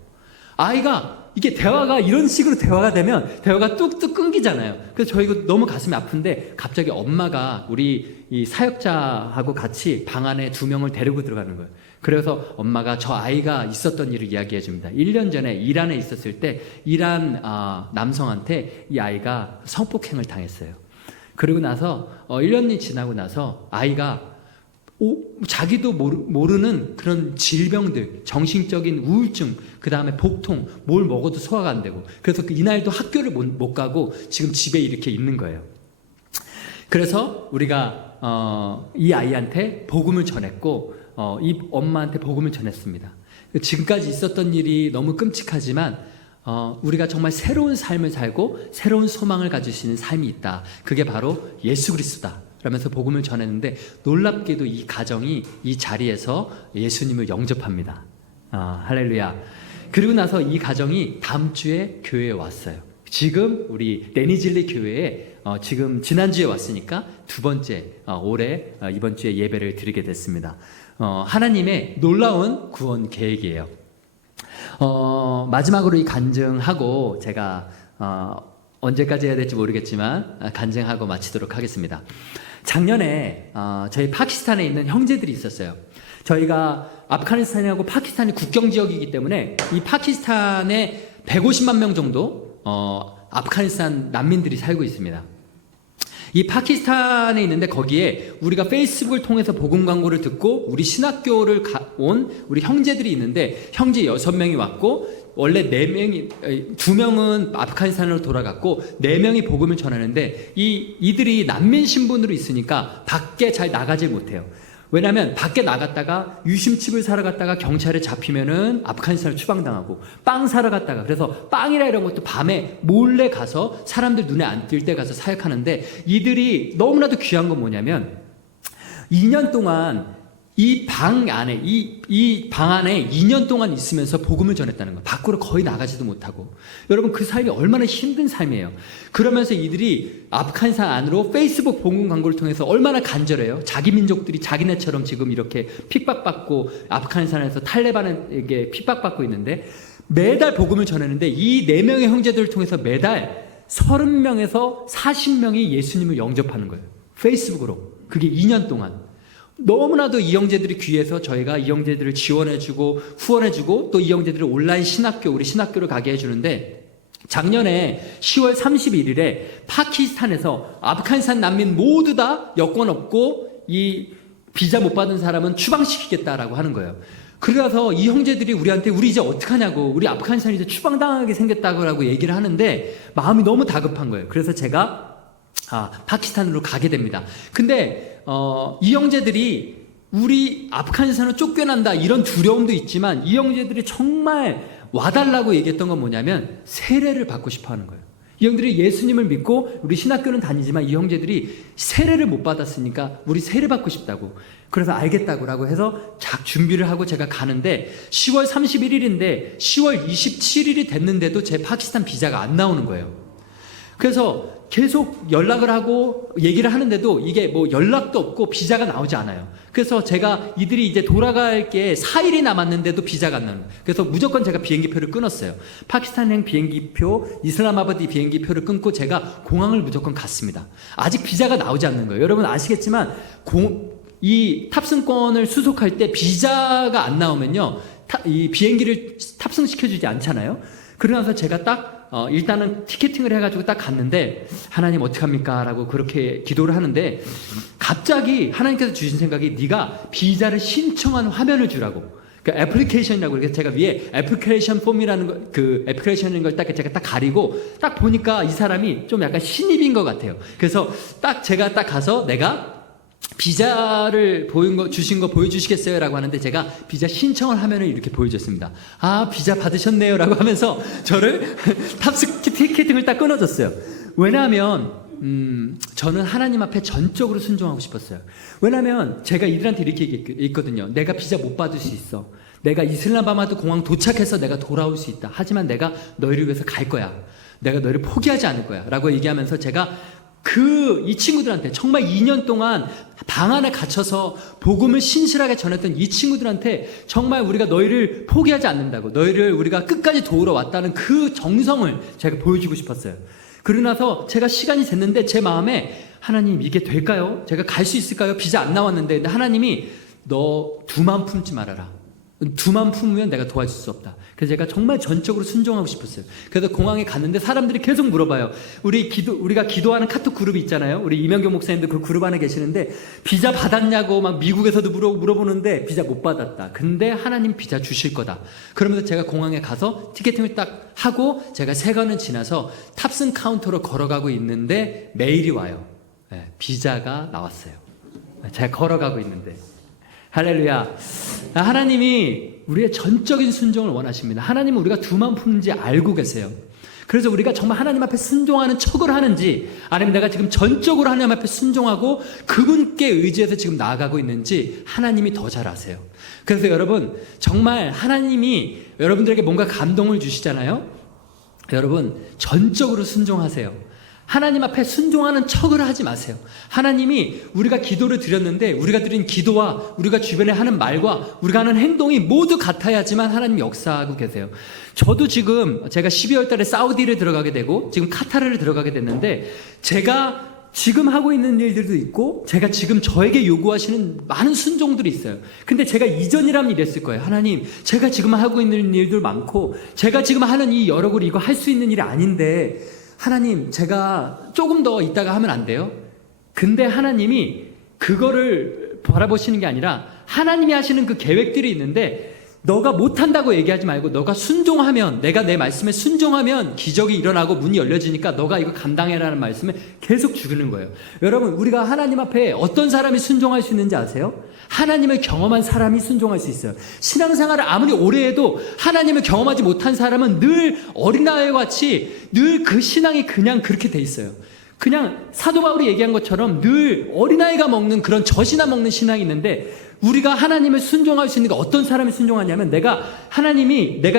아이가 이게 대화가 이런 식으로 대화가 되면 대화가 뚝뚝 끊기잖아요. 그래서 저희가 너무 가슴이 아픈데 갑자기 엄마가 우리 이 사역자하고 같이 방 안에 2명을 데리고 들어가는 거예요. 그래서 엄마가 저 아이가 있었던 일을 이야기해 줍니다. 1년 전에 이란에 있었을 때 이란 남성한테 이 아이가 성폭행을 당했어요. 그리고 나서 1년이 지나고 나서 아이가 자기도 모르는 그런 질병들, 정신적인 우울증, 그 다음에 복통, 뭘 먹어도 소화가 안 되고, 그래서 이날도 학교를 못 가고 지금 집에 이렇게 있는 거예요. 그래서 우리가 이 아이한테 복음을 전했고, 이 엄마한테 복음을 전했습니다. 지금까지 있었던 일이 너무 끔찍하지만 우리가 정말 새로운 삶을 살고 새로운 소망을 가질 수 있는 삶이 있다. 그게 바로 예수 그리스도다. 라면서 복음을 전했는데 놀랍게도 이 가정이 이 자리에서 예수님을 영접합니다. 할렐루야. 그리고 나서 이 가정이 다음 주에 교회에 왔어요. 지금 우리 레니질리 교회에 지금 지난주에 왔으니까 2번째 올해 이번 주에 예배를 드리게 됐습니다. 하나님의 놀라운 구원 계획이에요. 마지막으로 이 간증하고 제가 언제까지 해야 될지 모르겠지만 간증하고 마치도록 하겠습니다. 작년에 저희 파키스탄에 있는 형제들이 있었어요. 저희가 아프가니스탄하고 파키스탄이 국경 지역이기 때문에 이 파키스탄에 150만 명 정도 아프가니스탄 난민들이 살고 있습니다. 이 파키스탄에 있는데 거기에 우리가 페이스북을 통해서 복음 광고를 듣고 우리 신학교를 온 우리 형제들이 있는데 형제 6명이 왔고 원래 2명은 아프가니스탄으로 돌아갔고 4명이 복음을 전하는데 이들이 난민 신분으로 있으니까 밖에 잘 나가질 못해요. 왜냐하면 밖에 나갔다가 유심칩을 사러 갔다가 경찰에 잡히면은 아프가니스탄을 추방당하고 빵 사러 갔다가 그래서 빵이라 이런 것도 밤에 몰래 가서 사람들 눈에 안 띌 때 가서 사역하는데 이들이 너무나도 귀한 건 뭐냐면 2년 동안 이 방 안에 이 방 안에 2년 동안 있으면서 복음을 전했다는 거예요. 밖으로 거의 나가지도 못하고. 여러분 그 삶이 얼마나 힘든 삶이에요. 그러면서 이들이 아프가니스탄 안으로 페이스북 복음 광고를 통해서 얼마나 간절해요. 자기 민족들이 자기네처럼 지금 이렇게 핍박받고 아프가니스탄에서 탈레반에게 핍박받고 있는데 매달 복음을 전했는데 이 4명의 형제들을 통해서 매달 30명에서 40명이 예수님을 영접하는 거예요. 페이스북으로. 그게 2년 동안. 너무나도 이 형제들이 귀해서 저희가 이 형제들을 지원해주고 후원해주고 또 이 형제들을 온라인 신학교, 우리 신학교를 가게 해주는데 작년에 10월 31일에 파키스탄에서 아프가니스탄 난민 모두 다 여권 없고 이 비자 못 받은 사람은 추방시키겠다라고 하는 거예요. 그래서 이 형제들이 우리한테 우리 이제 어떡하냐고 우리 아프가니스탄이 이제 추방당하게 생겼다고 얘기를 하는데 마음이 너무 다급한 거예요. 그래서 제가 파키스탄으로 가게 됩니다. 근데 이 형제들이 우리 아프가니스탄으로 쫓겨난다 이런 두려움도 있지만 이 형제들이 정말 와달라고 얘기했던 건 뭐냐면 세례를 받고 싶어 하는 거예요. 이 형들이 예수님을 믿고 우리 신학교는 다니지만 이 형제들이 세례를 못 받았으니까 우리 세례 받고 싶다고. 그래서 알겠다고 해서 준비를 하고 제가 가는데 10월 31일인데 10월 27일이 됐는데도 제 파키스탄 비자가 안 나오는 거예요. 그래서 계속 연락을 하고 얘기를 하는데도 이게 뭐 연락도 없고 비자가 나오지 않아요. 그래서 제가 이들이 이제 돌아갈 게 4일이 남았는데도 비자가 안 나는 거예요. 그래서 무조건 제가 비행기표를 끊었어요. 파키스탄행 비행기표, 이슬라마바드 비행기표를 끊고 제가 공항을 무조건 갔습니다. 아직 비자가 나오지 않는 거예요. 여러분 아시겠지만 이 탑승권을 수속할 때 비자가 안 나오면요, 이 비행기를 탑승시켜주지 않잖아요. 그러고 나서 제가 딱 일단은 티켓팅을 해가지고 딱 갔는데, 하나님 어떡합니까? 라고 그렇게 기도를 하는데 갑자기 하나님께서 주신 생각이, 네가 비자를 신청한 화면을 주라고. 그 애플리케이션이라고, 그래서 제가 위에 애플리케이션 폼이라는 거, 그 애플리케이션인 걸 제가 딱 가리고 딱 보니까 이 사람이 좀 약간 신입인 것 같아요. 그래서 딱 제가 딱 가서 내가 비자를 주신 거 보여주시겠어요? 라고 하는데 제가 비자 신청을 하면은 이렇게 보여줬습니다. 아, 비자 받으셨네요. 라고 하면서 저를 탑승 티켓팅을 딱 끊어줬어요. 왜냐하면, 저는 하나님 앞에 전적으로 순종하고 싶었어요. 왜냐하면 제가 이들한테 이렇게 얘기했거든요. 내가 비자 못 받을 수 있어. 내가 이슬람바마드 공항 도착해서 내가 돌아올 수 있다. 하지만 내가 너희를 위해서 갈 거야. 내가 너희를 포기하지 않을 거야. 라고 얘기하면서 제가 이 친구들한테 정말 2년 동안 방 안에 갇혀서 복음을 신실하게 전했던 이 친구들한테 정말 우리가 너희를 포기하지 않는다고, 너희를 우리가 끝까지 도우러 왔다는 그 정성을 제가 보여주고 싶었어요. 그러고 나서 제가 시간이 됐는데 제 마음에, 하나님 이게 될까요? 제가 갈 수 있을까요? 비자 안 나왔는데. 근데 하나님이 너 두 마음 품지 말아라. 두 마음 품으면 내가 도와줄 수 없다. 그래서 제가 정말 전적으로 순종하고 싶었어요. 그래서 공항에 갔는데 사람들이 계속 물어봐요. 우리가 기도하는 카톡 그룹이 있잖아요. 우리 이명교 목사님도 그 그룹 안에 계시는데, 비자 받았냐고 막 미국에서도 물어보는데 비자 못 받았다. 근데 하나님 비자 주실 거다. 그러면서 제가 공항에 가서 티켓팅을 딱 하고 제가 3관을 지나서 탑승 카운터로 걸어가고 있는데 메일이 와요. 네, 비자가 나왔어요. 제가 걸어가고 있는데. 할렐루야. 하나님이 우리의 전적인 순종을 원하십니다. 하나님은 우리가 두 마음 품는지 알고 계세요. 그래서 우리가 정말 하나님 앞에 순종하는 척을 하는지, 아니면 내가 지금 전적으로 하나님 앞에 순종하고 그분께 의지해서 지금 나아가고 있는지 하나님이 더 잘 아세요. 그래서 여러분, 정말 하나님이 여러분들에게 뭔가 감동을 주시잖아요. 여러분, 전적으로 순종하세요. 하나님 앞에 순종하는 척을 하지 마세요. 하나님이 우리가 기도를 드렸는데 우리가 드린 기도와 우리가 주변에 하는 말과 우리가 하는 행동이 모두 같아야지만 하나님이 역사하고 계세요. 저도 지금 제가 12월 달에 사우디를 들어가게 되고 지금 카타르를 들어가게 됐는데, 제가 지금 하고 있는 일들도 있고 제가 지금 저에게 요구하시는 많은 순종들이 있어요. 근데 제가 이전이라면 이랬을 거예요. 하나님, 제가 지금 하고 있는 일들 많고 제가 지금 하는 이 여러 걸 이거 할 수 있는 일이 아닌데, 하나님, 제가 조금 더 있다가 하면 안 돼요? 근데 하나님이 그거를 바라보시는 게 아니라 하나님이 하시는 그 계획들이 있는데, 너가 못한다고 얘기하지 말고 너가 순종하면, 내가 내 말씀에 순종하면 기적이 일어나고 문이 열려지니까 너가 이거 감당해라는 말씀을 계속 주는 거예요. 여러분, 우리가 하나님 앞에 어떤 사람이 순종할 수 있는지 아세요? 하나님을 경험한 사람이 순종할 수 있어요. 신앙생활을 아무리 오래 해도 하나님을 경험하지 못한 사람은 늘 어린아이와 같이 늘 그 신앙이 그냥 그렇게 돼 있어요. 그냥 사도 바울이 얘기한 것처럼 늘 어린아이가 먹는 그런 젖이나 먹는 신앙이 있는데, 우리가 하나님을 순종할 수 있는 게 어떤 사람이 순종하냐면, 내가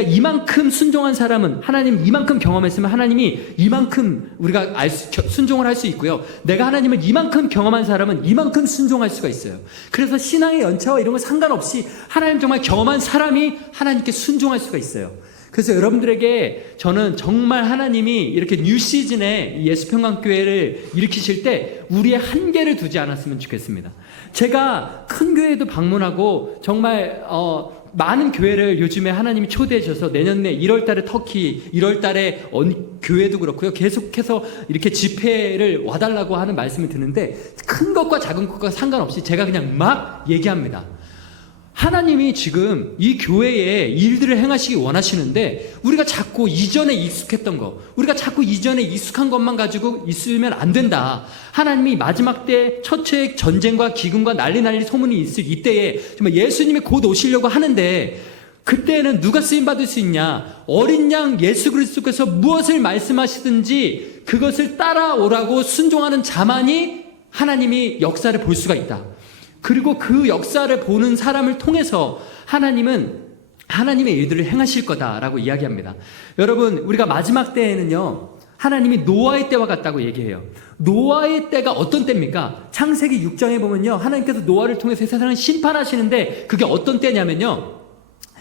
이만큼 순종한 사람은, 하나님 이만큼 경험했으면 하나님이 이만큼 우리가 순종을 할 수 있고요. 내가 하나님을 이만큼 경험한 사람은 이만큼 순종할 수가 있어요. 그래서 신앙의 연차와 이런 거 상관없이 하나님 정말 경험한 사람이 하나님께 순종할 수가 있어요. 그래서 여러분들에게 저는 정말 하나님이 이렇게 뉴 시즌에 예수평강교회를 일으키실 때 우리의 한계를 두지 않았으면 좋겠습니다. 제가 큰 교회도 방문하고 정말 많은 교회를 요즘에 하나님이 초대해 주셔서 내년에 1월 달에 터키, 1월 달에 교회도 그렇고요. 계속해서 이렇게 집회를 와달라고 하는 말씀을 드는데, 큰 것과 작은 것과 상관없이 제가 그냥 막 얘기합니다. 하나님이 지금 이 교회에 일들을 행하시기 원하시는데, 우리가 자꾸 이전에 익숙했던 거, 우리가 자꾸 이전에 익숙한 것만 가지고 있으면 안 된다. 하나님이 마지막 때 첫째 전쟁과 기근과 난리 소문이 있을 이때에 정말 예수님이 곧 오시려고 하는데, 그때는 누가 쓰임받을 수 있냐? 어린 양 예수 그리스도께서 무엇을 말씀하시든지 그것을 따라오라고 순종하는 자만이 하나님이 역사를 볼 수가 있다. 그리고 그 역사를 보는 사람을 통해서 하나님은 하나님의 일들을 행하실 거다라고 이야기합니다. 여러분, 우리가 마지막 때에는요, 하나님이 노아의 때와 같다고 얘기해요. 노아의 때가 어떤 때입니까? 창세기 6장에 보면요, 하나님께서 노아를 통해서 세상을 심판하시는데 그게 어떤 때냐면요,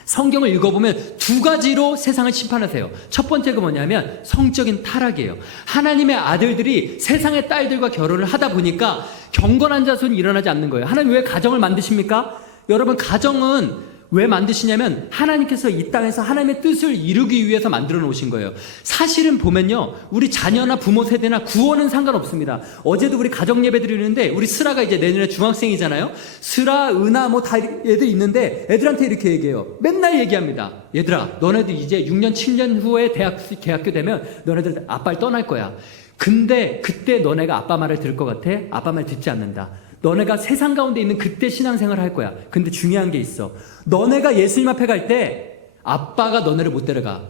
성경을 읽어보면 두 가지로 세상을 심판하세요. 첫 번째가 뭐냐면 성적인 타락이에요. 하나님의 아들들이 세상의 딸들과 결혼을 하다 보니까 경건한 자손이 일어나지 않는 거예요. 하나님 왜 가정을 만드십니까? 여러분, 가정은 왜 만드시냐면 하나님께서 이 땅에서 하나님의 뜻을 이루기 위해서 만들어 놓으신 거예요. 사실은 보면요, 우리 자녀나 부모 세대나 구원은 상관없습니다. 어제도 우리 가정 예배 드리는데 우리 스라가 이제 내년에 중학생이잖아요. 스라, 은하 뭐 다 애들 있는데 애들한테 이렇게 얘기해요. 맨날 얘기합니다. 얘들아, 너네들 이제 6년 7년 후에 대학교 되면 너네들 아빠를 떠날 거야. 근데 그때 너네가 아빠 말을 들을 것 같아? 아빠 말 듣지 않는다. 너네가 세상 가운데 있는 그때 신앙생활을 할 거야. 근데 중요한 게 있어. 너네가 예수님 앞에 갈 때 아빠가 너네를 못 데려가.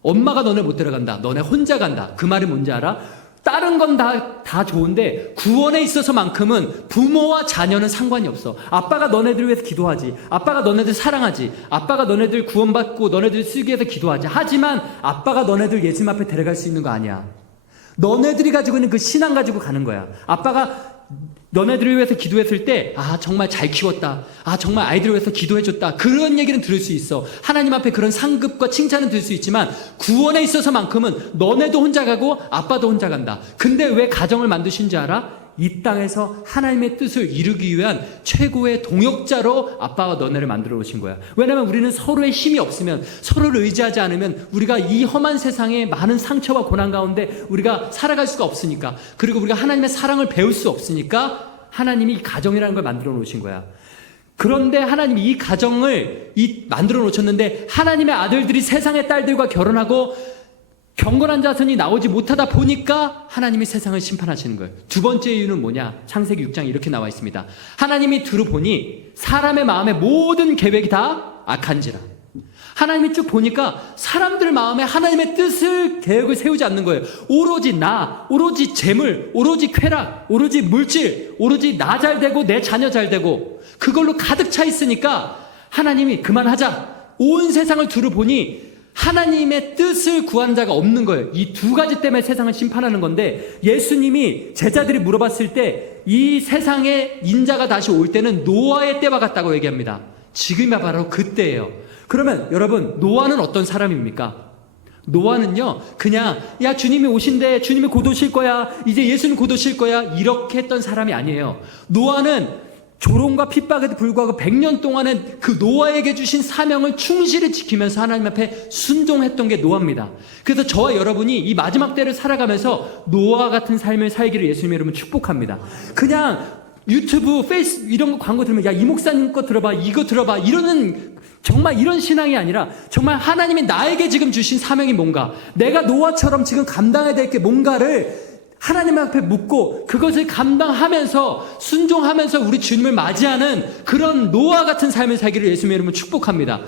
엄마가 너네를 못 데려간다. 너네 혼자 간다. 그 말이 뭔지 알아? 다른 건 다 좋은데 구원에 있어서만큼은 부모와 자녀는 상관이 없어. 아빠가 너네들을 위해서 기도하지. 아빠가 너네들 사랑하지. 아빠가 너네들 구원받고 너네들 쓰기 위해서 기도하지. 하지만 아빠가 너네들 예수님 앞에 데려갈 수 있는 거 아니야. 너네들이 가지고 있는 그 신앙 가지고 가는 거야. 아빠가 너네들을 위해서 기도했을 때, 아, 정말 잘 키웠다. 아, 정말 아이들을 위해서 기도해줬다. 그런 얘기는 들을 수 있어. 하나님 앞에 그런 상급과 칭찬은 들을 수 있지만 구원에 있어서만큼은 너네도 혼자 가고 아빠도 혼자 간다. 근데 왜 가정을 만드신 줄 알아? 이 땅에서 하나님의 뜻을 이루기 위한 최고의 동역자로 아빠가 너네를 만들어 놓으신 거야. 왜냐면 우리는 서로의 힘이 없으면, 서로를 의지하지 않으면 우리가 이 험한 세상에 많은 상처와 고난 가운데 우리가 살아갈 수가 없으니까, 그리고 우리가 하나님의 사랑을 배울 수 없으니까 하나님이 이 가정이라는 걸 만들어 놓으신 거야. 그런데 하나님이 이 가정을 만들어 놓으셨는데 하나님의 아들들이 세상의 딸들과 결혼하고 경건한 자손이 나오지 못하다 보니까 하나님이 세상을 심판하시는 거예요. 두 번째 이유는 뭐냐? 창세기 6장에 이렇게 나와 있습니다. 하나님이 두루 보니 사람의 마음의 모든 계획이 다 악한지라. 하나님이 쭉 보니까 사람들 마음에 하나님의 뜻을, 계획을 세우지 않는 거예요. 오로지 나, 오로지 재물, 오로지 쾌락, 오로지 물질, 오로지 나 잘 되고 내 자녀 잘 되고 그걸로 가득 차 있으니까 하나님이 그만하자. 온 세상을 두루 보니 하나님의 뜻을 구하는 자가 없는 거예요. 이 두 가지 때문에 세상을 심판하는 건데, 예수님이 제자들이 물어봤을 때 이 세상에 인자가 다시 올 때는 노아의 때와 같다고 얘기합니다. 지금이 바로 그때예요. 그러면 여러분, 노아는 어떤 사람입니까? 노아는요, 그냥 야, 주님이 오신대, 주님이 곧 오실 거야, 이제 예수님 곧 오실 거야, 이렇게 했던 사람이 아니에요. 노아는 조롱과 핍박에도 불구하고 100년 동안은 그 노아에게 주신 사명을 충실히 지키면서 하나님 앞에 순종했던 게 노아입니다. 그래서 저와 여러분이 이 마지막 때를 살아가면서 노아 같은 삶을 살기를 예수님의 이름으로 축복합니다. 그냥 유튜브, 페이스 이런 거 광고 들으면 야, 이 목사님 거 들어봐, 이거 들어봐, 이러는, 정말 이런 신앙이 아니라 정말 하나님이 나에게 지금 주신 사명이 뭔가, 내가 노아처럼 지금 감당해야 될 게 뭔가를 하나님 앞에 묻고 그것을 감당하면서 순종하면서 우리 주님을 맞이하는 그런 노아 같은 삶을 살기를 예수님의 이름으로 축복합니다.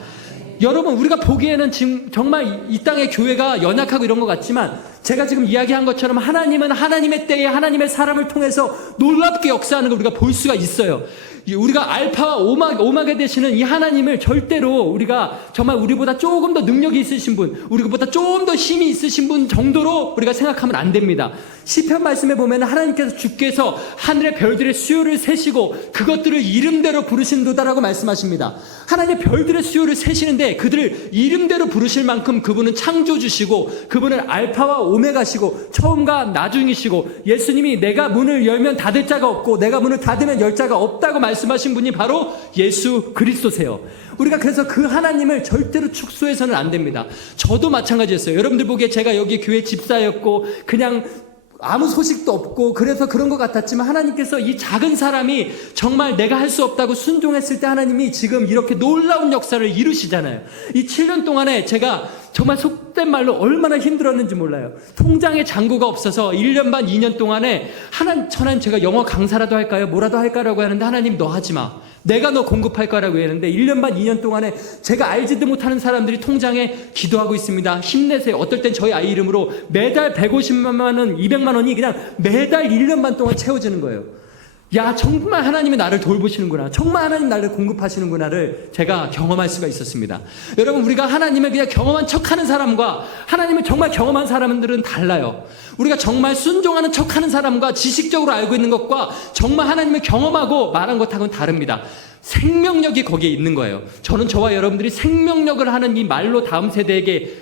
여러분, 우리가 보기에는 지금 정말 이 땅의 교회가 연약하고 이런 것 같지만, 제가 지금 이야기한 것처럼 하나님은 하나님의 때에 하나님의 사람을 통해서 놀랍게 역사하는 걸 우리가 볼 수가 있어요. 우리가 알파와 오마게 되시는 이 하나님을 절대로 우리가 정말 우리보다 조금 더 능력이 있으신 분, 우리보다 조금 더 힘이 있으신 분 정도로 우리가 생각하면 안 됩니다. 시편 말씀에 보면 하나님께서 주께서 하늘의 별들의 수요를 세시고 그것들을 이름대로 부르신도다라고 말씀하십니다. 하나님의 별들의 수요를 세시는데 그들을 이름대로 부르실 만큼 그분은 창조주시고, 그분은 알파와 오메가시고 처음과 나중이시고, 예수님이 내가 문을 열면 닫을 자가 없고 내가 문을 닫으면 열 자가 없다고 말씀하신 분이 바로 예수 그리스도세요. 우리가 그래서 그 하나님을 절대로 축소해서는 안 됩니다. 저도 마찬가지였어요. 여러분들 보기에 제가 여기 교회 집사였고 그냥 아무 소식도 없고 그래서 그런 것 같았지만, 하나님께서 이 작은 사람이 정말 내가 할 수 없다고 순종했을 때 하나님이 지금 이렇게 놀라운 역사를 이루시잖아요. 이 7년 동안에 제가 정말 속된 말로 얼마나 힘들었는지 몰라요. 통장에 잔고가 없어서 1년 반 2년 동안에 하나님 제가 영어 강사라도 할까요? 뭐라도 할까라고 하는데 하나님 너 하지 마. 내가 너 공급할 거라고 했는데 1년 반 2년 동안에 제가 알지도 못하는 사람들이 통장에 기도하고 있습니다. 힘내세요. 어떨 땐 저희 아이 이름으로 매달 150만 원, 200만 원이 그냥 매달 1년 반 동안 채워지는 거예요. 야, 정말 하나님이 나를 돌보시는구나, 정말 하나님 나를 공급하시는구나를 제가 경험할 수가 있었습니다. 여러분, 우리가 하나님을 그냥 경험한 척하는 사람과 하나님을 정말 경험한 사람들은 달라요. 우리가 정말 순종하는 척하는 사람과 지식적으로 알고 있는 것과 정말 하나님을 경험하고 말한 것하고는 다릅니다. 생명력이 거기에 있는 거예요. 저는 저와 여러분들이 생명력을 하는 이 말로 다음 세대에게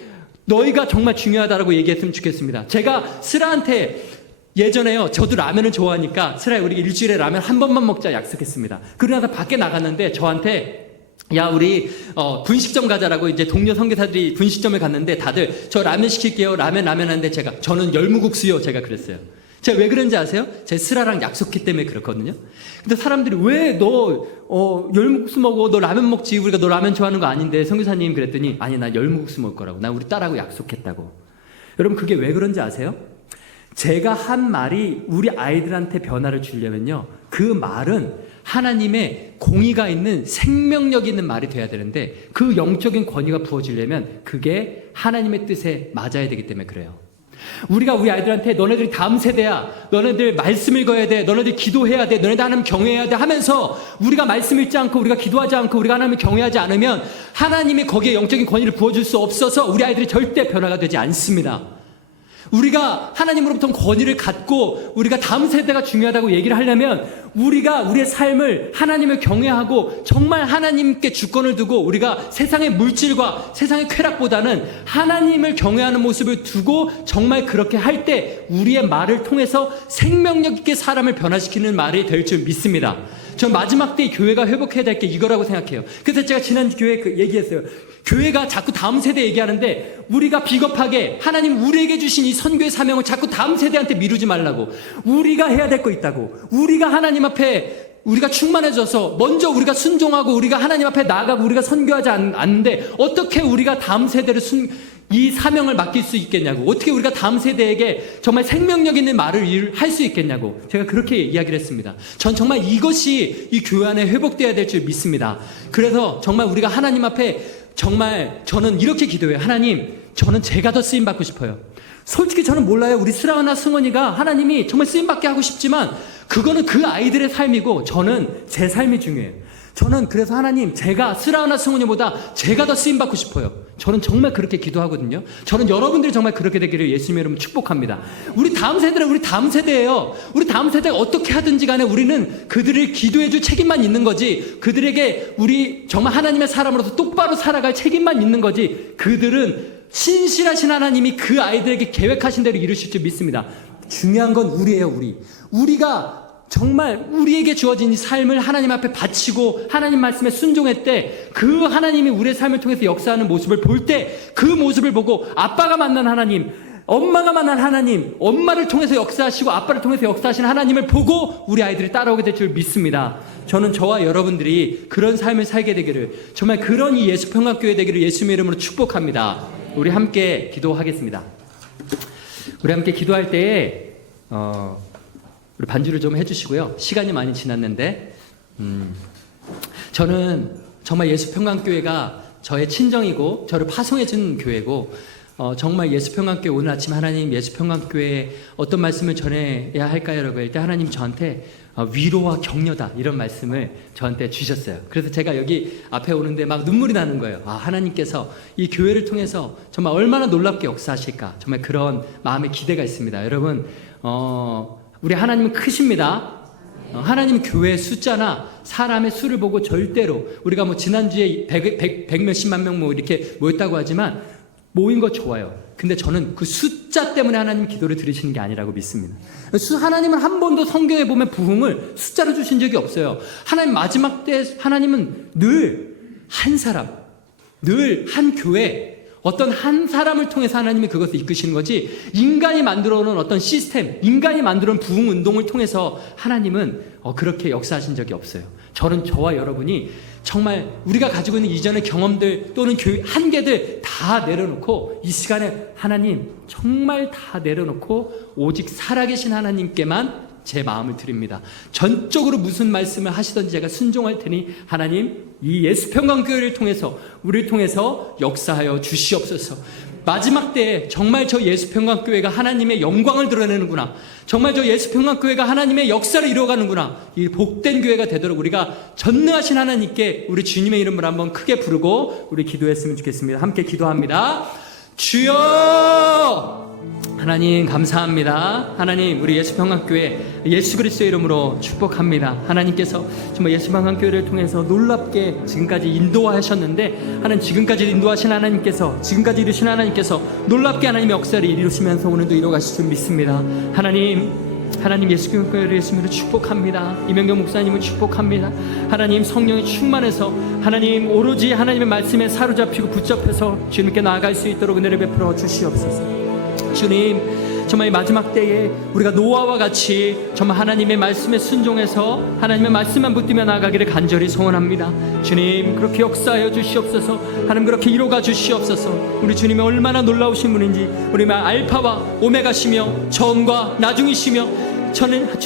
너희가 정말 중요하다라고 얘기했으면 좋겠습니다. 제가 스라한테 예전에요, 저도 라면을 좋아하니까 스라야 우리 일주일에 라면 한 번만 먹자 약속했습니다. 그러고 나서 밖에 나갔는데 저한테 야 우리 분식점 가자라고 이제 동료 선교사들이 분식점을 갔는데 다들 저 라면 시킬게요, 라면 하는데 저는 열무국수요, 제가 그랬어요. 제가 왜 그런지 아세요? 제 스라랑 약속했기 때문에 그렇거든요. 근데 사람들이 왜 너 열무국수 먹어, 너 라면 먹지, 우리가 너 라면 좋아하는 거 아닌데 선교사님 그랬더니 아니 나 열무국수 먹을 거라고, 나 우리 딸하고 약속했다고. 여러분 그게 왜 그런지 아세요? 제가 한 말이 우리 아이들한테 변화를 주려면요, 그 말은 하나님의 공의가 있는 생명력 있는 말이 돼야 되는데 그 영적인 권위가 부어지려면 그게 하나님의 뜻에 맞아야 되기 때문에 그래요. 우리가 우리 아이들한테 너네들이 다음 세대야, 너네들 말씀 읽어야 돼, 너네들 기도해야 돼, 너네들 하나님 경외해야 돼 하면서 우리가 말씀 읽지 않고 우리가 기도하지 않고 우리가 하나님을 경외하지 않으면 하나님이 거기에 영적인 권위를 부어줄 수 없어서 우리 아이들이 절대 변화가 되지 않습니다. 우리가 하나님으로부터 권위를 갖고 우리가 다음 세대가 중요하다고 얘기를 하려면 우리가 우리의 삶을 하나님을 경외하고 정말 하나님께 주권을 두고 우리가 세상의 물질과 세상의 쾌락보다는 하나님을 경외하는 모습을 두고 정말 그렇게 할 때 우리의 말을 통해서 생명력 있게 사람을 변화시키는 말이 될 줄 믿습니다. 전 마지막 때 교회가 회복해야 될 게 이거라고 생각해요. 그래서 제가 지난 교회에 얘기했어요. 교회가 자꾸 다음 세대 얘기하는데 우리가 비겁하게 하나님 우리에게 주신 이 선교의 사명을 자꾸 다음 세대한테 미루지 말라고. 우리가 해야 될 거 있다고. 우리가 하나님 앞에 우리가 충만해져서 먼저 우리가 순종하고 우리가 하나님 앞에 나아가고 우리가 선교하지 않는데 어떻게 우리가 다음 세대를 이 사명을 맡길 수 있겠냐고. 어떻게 우리가 다음 세대에게 정말 생명력 있는 말을 할 수 있겠냐고. 제가 그렇게 이야기를 했습니다. 전 정말 이것이 이 교회 안에 회복돼야 될 줄 믿습니다. 그래서 정말 우리가 하나님 앞에 정말 저는 이렇게 기도해요. 하나님, 저는 제가 더 쓰임받고 싶어요. 솔직히 저는 몰라요. 우리 스라나 승원이가 하나님이 정말 쓰임받게 하고 싶지만 그거는 그 아이들의 삶이고 저는 제 삶이 중요해요. 저는 그래서 하나님, 제가 스라나 승원이보다 제가 더 쓰임받고 싶어요. 저는 정말 그렇게 기도하거든요. 저는 여러분들이 정말 그렇게 되기를 예수님의 이름으로 축복합니다. 우리 다음 세대는 우리 다음 세대예요. 우리 다음 세대가 어떻게 하든지 간에 우리는 그들을 기도해 줄 책임만 있는 거지, 그들에게 우리 정말 하나님의 사람으로서 똑바로 살아갈 책임만 있는 거지, 그들은 신실하신 하나님이 그 아이들에게 계획하신 대로 이루실 줄 믿습니다. 중요한 건 우리예요. 우리가 정말 우리에게 주어진 이 삶을 하나님 앞에 바치고 하나님 말씀에 순종할 때 그 하나님이 우리의 삶을 통해서 역사하는 모습을 볼 때 그 모습을 보고 아빠가 만난 하나님, 엄마가 만난 하나님, 엄마를 통해서 역사하시고 아빠를 통해서 역사하시는 하나님을 보고 우리 아이들이 따라오게 될 줄 믿습니다. 저는 저와 여러분들이 그런 삶을 살게 되기를, 정말 그런 이 예수평강교회 되기를 예수님의 이름으로 축복합니다. 우리 함께 기도하겠습니다. 우리 함께 기도할 때에 우리 반주를 좀 해주시고요. 시간이 많이 지났는데 저는 정말 예수평강교회가 저의 친정이고 저를 파송해준 교회고 정말 예수평강교회 오늘 아침 하나님 예수평강교회에 어떤 말씀을 전해야 할까요? 라고 할 때 하나님 저한테 위로와 격려다 이런 말씀을 저한테 주셨어요. 그래서 제가 여기 앞에 오는데 막 눈물이 나는 거예요. 하나님께서 이 교회를 통해서 정말 얼마나 놀랍게 역사하실까, 정말 그런 마음의 기대가 있습니다. 여러분 우리 하나님은 크십니다. 하나님 교회의 숫자나 사람의 수를 보고 절대로 우리가 뭐 지난주에 100 몇십만 명 뭐 이렇게 모였다고 하지만 모인 거 좋아요. 근데 저는 그 숫자 때문에 하나님 기도를 들으시는 게 아니라고 믿습니다. 하나님은 한 번도 성경에 보면 부흥을 숫자로 주신 적이 없어요. 하나님 마지막 때 하나님은 늘 한 사람, 늘 한 교회, 어떤 한 사람을 통해서 하나님이 그것을 이끄시는 거지, 인간이 만들어 놓은 어떤 시스템, 인간이 만들어 놓은 부흥 운동을 통해서 하나님은 그렇게 역사하신 적이 없어요. 저는 저와 여러분이 정말 우리가 가지고 있는 이전의 경험들 또는 교회 한계들 다 내려놓고 이 시간에 하나님 정말 다 내려놓고 오직 살아계신 하나님께만 제 마음을 드립니다. 전적으로 무슨 말씀을 하시든지 제가 순종할 테니 하나님 이 예수평강교회를 통해서 우리를 통해서 역사하여 주시옵소서. 마지막 때에 정말 저 예수평강교회가 하나님의 영광을 드러내는구나, 정말 저 예수평강교회가 하나님의 역사를 이루어가는구나, 이 복된 교회가 되도록 우리가 전능하신 하나님께 우리 주님의 이름을 한번 크게 부르고 우리 기도했으면 좋겠습니다. 함께 기도합니다. 주여! 하나님 감사합니다. 하나님 우리 예수평강교회 예수 그리스도의 이름으로 축복합니다. 하나님께서 정말 예수평강교회를 통해서 놀랍게 지금까지 인도하셨는데 하나님 지금까지 인도하신 하나님께서 지금까지 이루신 하나님께서 놀랍게 하나님의 역사를 이루시면서 오늘도 이루어가실 줄 믿습니다. 하나님 예수교회를 예수님으로 축복합니다. 이명경 목사님을 축복합니다. 하나님 성령의 충만해서 하나님 오로지 하나님의 말씀에 사로잡히고 붙잡혀서 주님께 나아갈 수 있도록 은혜를 베풀어 주시옵소서. 주님 정말 이 마지막 때에 우리가 노아와 같이 정말 하나님의 말씀에 순종해서 하나님의 말씀만 붙들며 나아가기를 간절히 소원합니다. 주님 그렇게 역사하여 주시옵소서. 하나님 그렇게 이루어가 주시옵소서. 우리 주님이 얼마나 놀라우신 분인지 우리 알파와 오메가시며 처음과 나중이시며 저는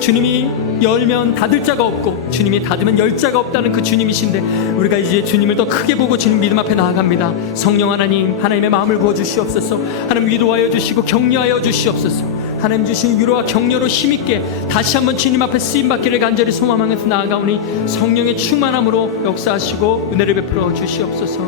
주님이 열면 닫을 자가 없고 주님이 닫으면 열 자가 없다는 그 주님이신데 우리가 이제 주님을 더 크게 보고 주님 믿음 앞에 나아갑니다. 성령 하나님의 마음을 부어주시옵소서. 하나님 위로하여 주시고 격려하여 주시옵소서. 하나님 주신 위로와 격려로 힘있게 다시 한번 주님 앞에 쓰임받기를 간절히 소망하면서 나아가오니 성령의 충만함으로 역사하시고 은혜를 베풀어 주시옵소서.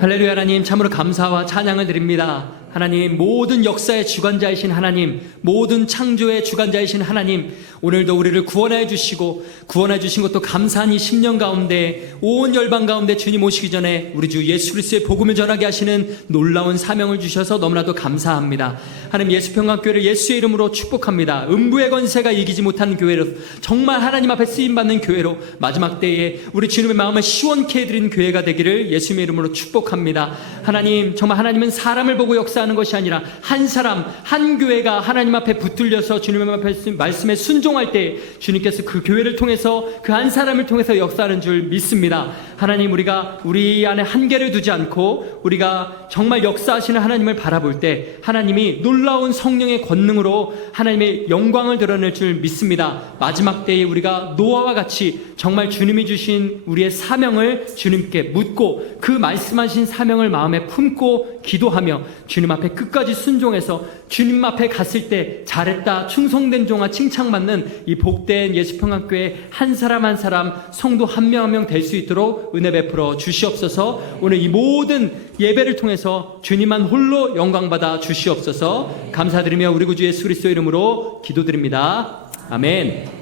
할렐루야. 하나님 참으로 감사와 찬양을 드립니다. 하나님 모든 역사의 주관자이신 하나님, 모든 창조의 주관자이신 하나님, 오늘도 우리를 구원해 주시고 구원해 주신 것도 감사한 이 10년 가운데 온 열방 가운데 주님 오시기 전에 우리 주 예수 그리스도의 복음을 전하게 하시는 놀라운 사명을 주셔서 너무나도 감사합니다. 하나님 예수평강교회를 예수의 이름으로 축복합니다. 음부의 권세가 이기지 못하는 교회로 정말 하나님 앞에 쓰임받는 교회로 마지막 때에 우리 주님의 마음을 시원케 해드리는 교회가 되기를 예수님의 이름으로 축복합니다. 하나님 정말 하나님은 사람을 보고 역사하는 것이 아니라 한 사람 한 교회가 하나님 앞에 붙들려서 주님의 앞에 말씀에 순종할 때 주님께서 그 교회를 통해서 그 한 사람을 통해서 역사하는 줄 믿습니다. 하나님 우리가 우리 안에 한계를 두지 않고 우리가 정말 역사하시는 하나님을 바라볼 때 하나님이 놀라운 성령의 권능으로 하나님의 영광을 드러낼 줄 믿습니다. 마지막 때에 우리가 노아와 같이 정말 주님이 주신 우리의 사명을 주님께 묻고 그 말씀하신 사명을 마음에 품고 기도하며 주님 앞에 끝까지 순종해서 주님 앞에 갔을 때 잘했다 충성된 종아 칭찬받는 이 복된 예수평강교회 한 사람 한 사람 성도 한 명 한 명 될 수 있도록 은혜 베풀어 주시옵소서. 오늘 이 모든 예배를 통해서 주님만 홀로 영광받아 주시옵소서. 감사드리며 우리 구주 예수 그리스도 이름으로 기도드립니다. 아멘.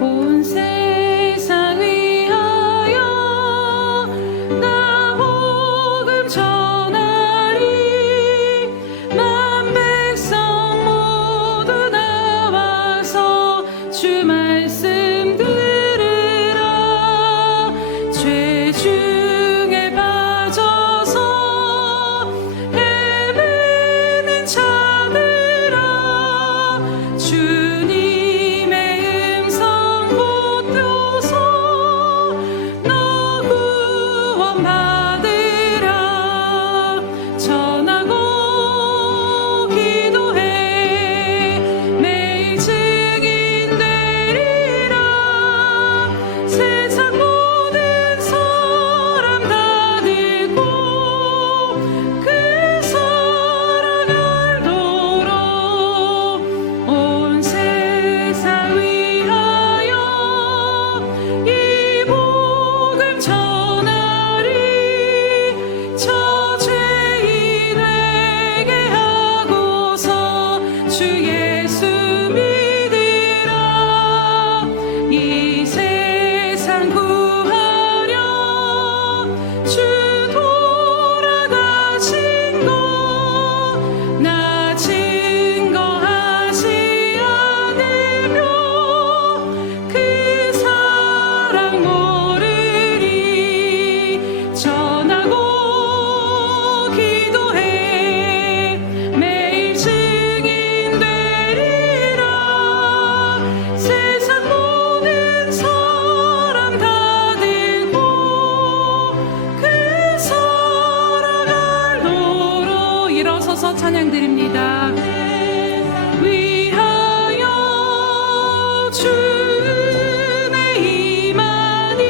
온 세상 위하여 나 복음 전하리. 만 백성 모두 나와서 주 말씀 들으라. 죄 중에 빠져서 헤매는 자들아, 주님의 음성 붙들어서 너 구원받으라. 전하고 기도해 매일 증인 되리라. 세상 모든 사람 다 듣고 그 사랑 알도록 온 세상 위하여 이 복음 전하리. 저 죄인 회개하고서 주 예수 믿으라. 이 세상 구하려 주 돌아가신 것 나 증거하지 않으며 그 사랑 모르리. 전하고 기도해 매일 증인 되리라. 세상 모든 사람 다 듣고 그 사랑 알도록 일어서서 찬양드립니다. 위하여 주의 임하니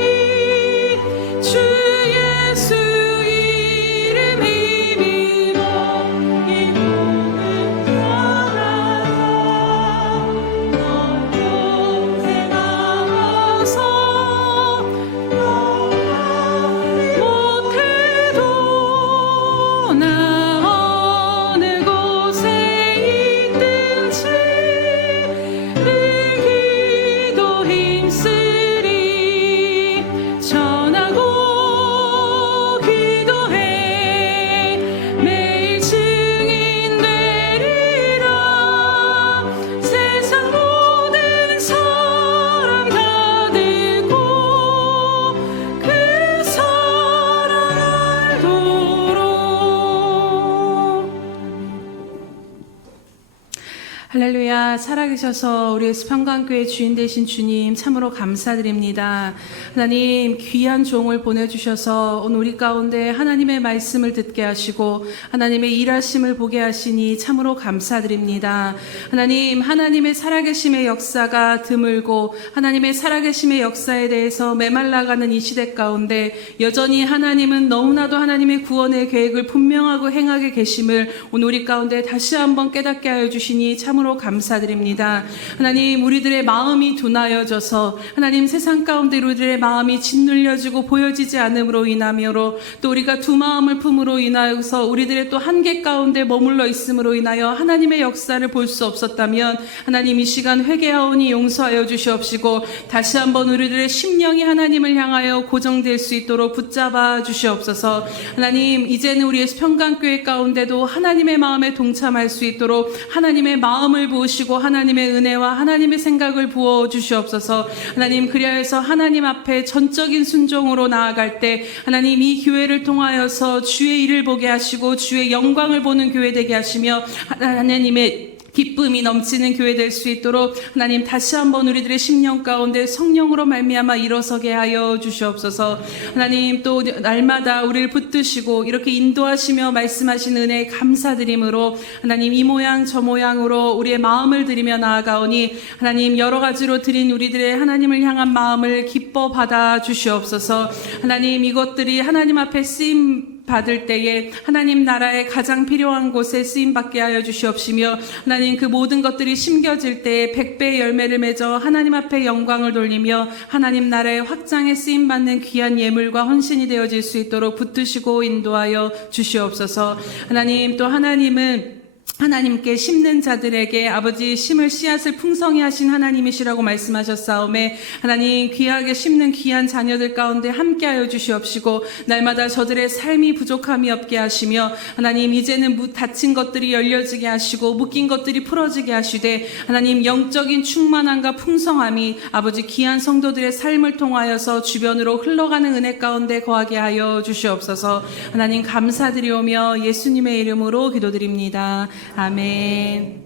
할렐루야. 살아계셔서 우리의 수평강교회 주인 되신 주님 참으로 감사드립니다. 하나님 귀한 종을 보내주셔서 오늘 우리 가운데 하나님의 말씀을 듣게 하시고 하나님의 일하심을 보게 하시니 참으로 감사드립니다. 하나님, 하나님의 살아계심의 역사가 드물고 하나님의 살아계심의 역사에 대해서 메말라가는 이 시대 가운데 여전히 하나님은 너무나도 하나님의 구원의 계획을 분명하고 행하게 계심을 오늘 우리 가운데 다시 한번 깨닫게 하여 주시니 참으로 감사드립니다. 하나님, 우리들의 마음이 둔하여져서 하나님 세상 가운데 우리들의 마음이 짓눌려지고 보여지지 않음으로 인하여로 또 우리가 두 마음을 품으로 인하여서 우리들의 또 한계 가운데 머물러 있음으로 인하여 하나님의 역사를 볼 수 없었다면 하나님 이 시간 회개하오니 용서하여 주시옵시고 다시 한번 우리들의 심령이 하나님을 향하여 고정될 수 있도록 붙잡아 주시옵소서. 하나님, 이제는 우리의 평강교회 가운데도 하나님의 마음에 동참할 수 있도록 하나님의 마음을 부으시고 하나님의 은혜와 하나님의 생각을 부어 주시옵소서. 하나님, 그리하여서 하나님 앞에 전적인 순종으로 나아갈 때 하나님 이 교회를 통하여서 주의 일을 보게 하시고 주의 영광을 보는 교회 되게 하시며 하나님의 기쁨이 넘치는 교회 될 수 있도록 하나님 다시 한번 우리들의 심령 가운데 성령으로 말미암아 일어서게 하여 주시옵소서. 하나님, 또 날마다 우리를 붙드시고 이렇게 인도하시며 말씀하신 은혜에 감사드림으로 하나님 이 모양 저 모양으로 우리의 마음을 드리며 나아가오니 하나님 여러 가지로 드린 우리들의 하나님을 향한 마음을 기뻐 받아 주시옵소서. 하나님, 이것들이 하나님 앞에 쓰임 받을 때에 하나님 나라에 가장 필요한 곳에 쓰임받게 하여 주시옵시며 하나님 그 모든 것들이 심겨질 때에 100배의 열매를 맺어 하나님 앞에 영광을 돌리며 하나님 나라의 확장에 쓰임받는 귀한 예물과 헌신이 되어질 수 있도록 붙드시고 인도하여 주시옵소서. 하나님, 또 하나님은 하나님께 심는 자들에게 아버지 심을 씨앗을 풍성히 하신 하나님이시라고 말씀하셨사오매 하나님 귀하게 심는 귀한 자녀들 가운데 함께하여 주시옵시고 날마다 저들의 삶이 부족함이 없게 하시며 하나님 이제는 닫힌 것들이 열려지게 하시고 묶인 것들이 풀어지게 하시되 하나님 영적인 충만함과 풍성함이 아버지 귀한 성도들의 삶을 통하여서 주변으로 흘러가는 은혜 가운데 거하게 하여 주시옵소서. 하나님 감사드리오며 예수님의 이름으로 기도드립니다. 아멘.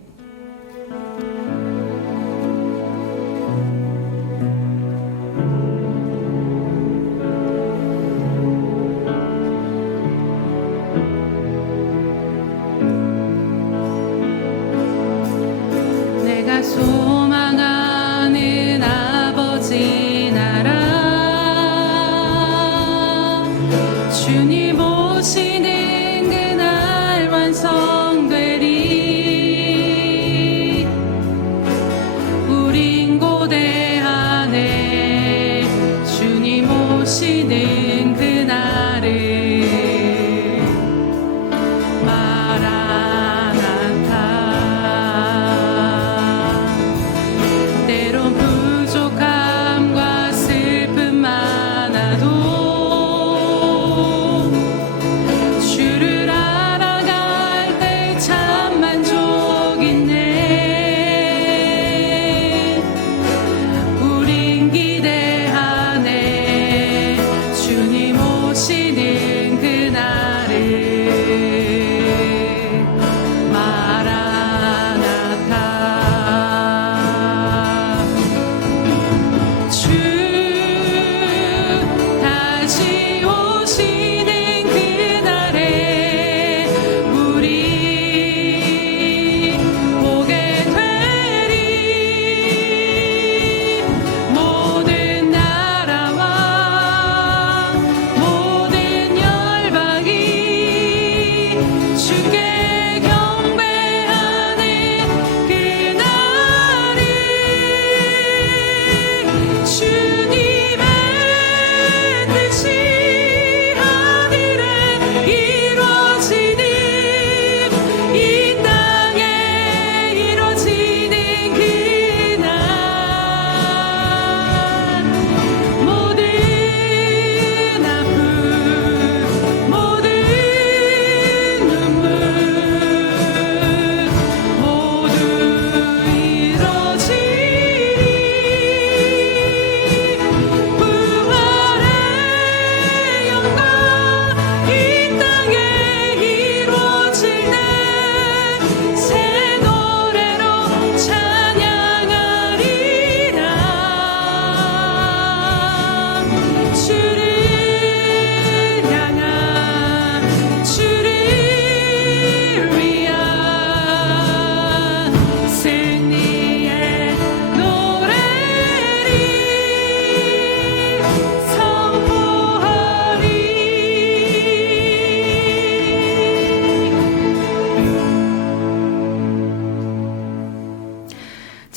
내가 소망하는 아버지 나라 주님 오시는 그날 완성되리.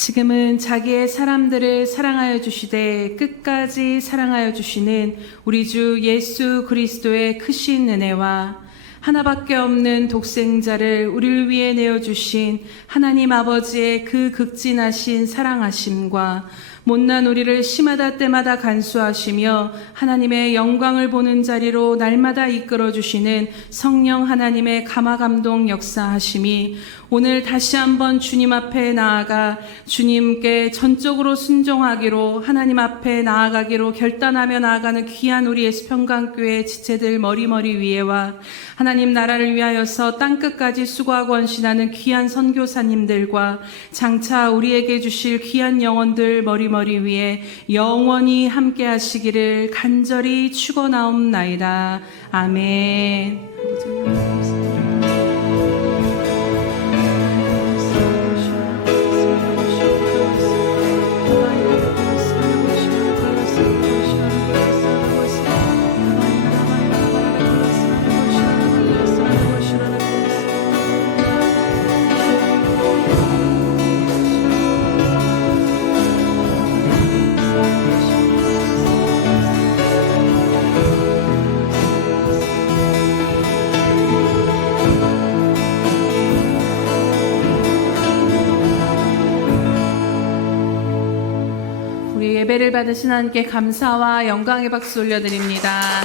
지금은 자기의 사람들을 사랑하여 주시되 끝까지 사랑하여 주시는 우리 주 예수 그리스도의 크신 은혜와 하나밖에 없는 독생자를 우리를 위해 내어주신 하나님 아버지의 그 극진하신 사랑하심과 못난 우리를 시마다 때마다 간수하시며 하나님의 영광을 보는 자리로 날마다 이끌어주시는 성령 하나님의 감화감동 역사하심이 오늘 다시 한번 주님 앞에 나아가 주님께 전적으로 순종하기로 하나님 앞에 나아가기로 결단하며 나아가는 귀한 우리 예수평강교회 지체들 머리머리 위에와 하나님 나라를 위하여서 땅끝까지 수고하고 헌신하는 귀한 선교사님들과 장차 우리에게 주실 귀한 영혼들 머리머리 위에 영원히 함께 하시기를 간절히 축원하옵나이다. 아멘. 우리 예배를 받으신 하나님께 감사와 영광의 박수 올려드립니다.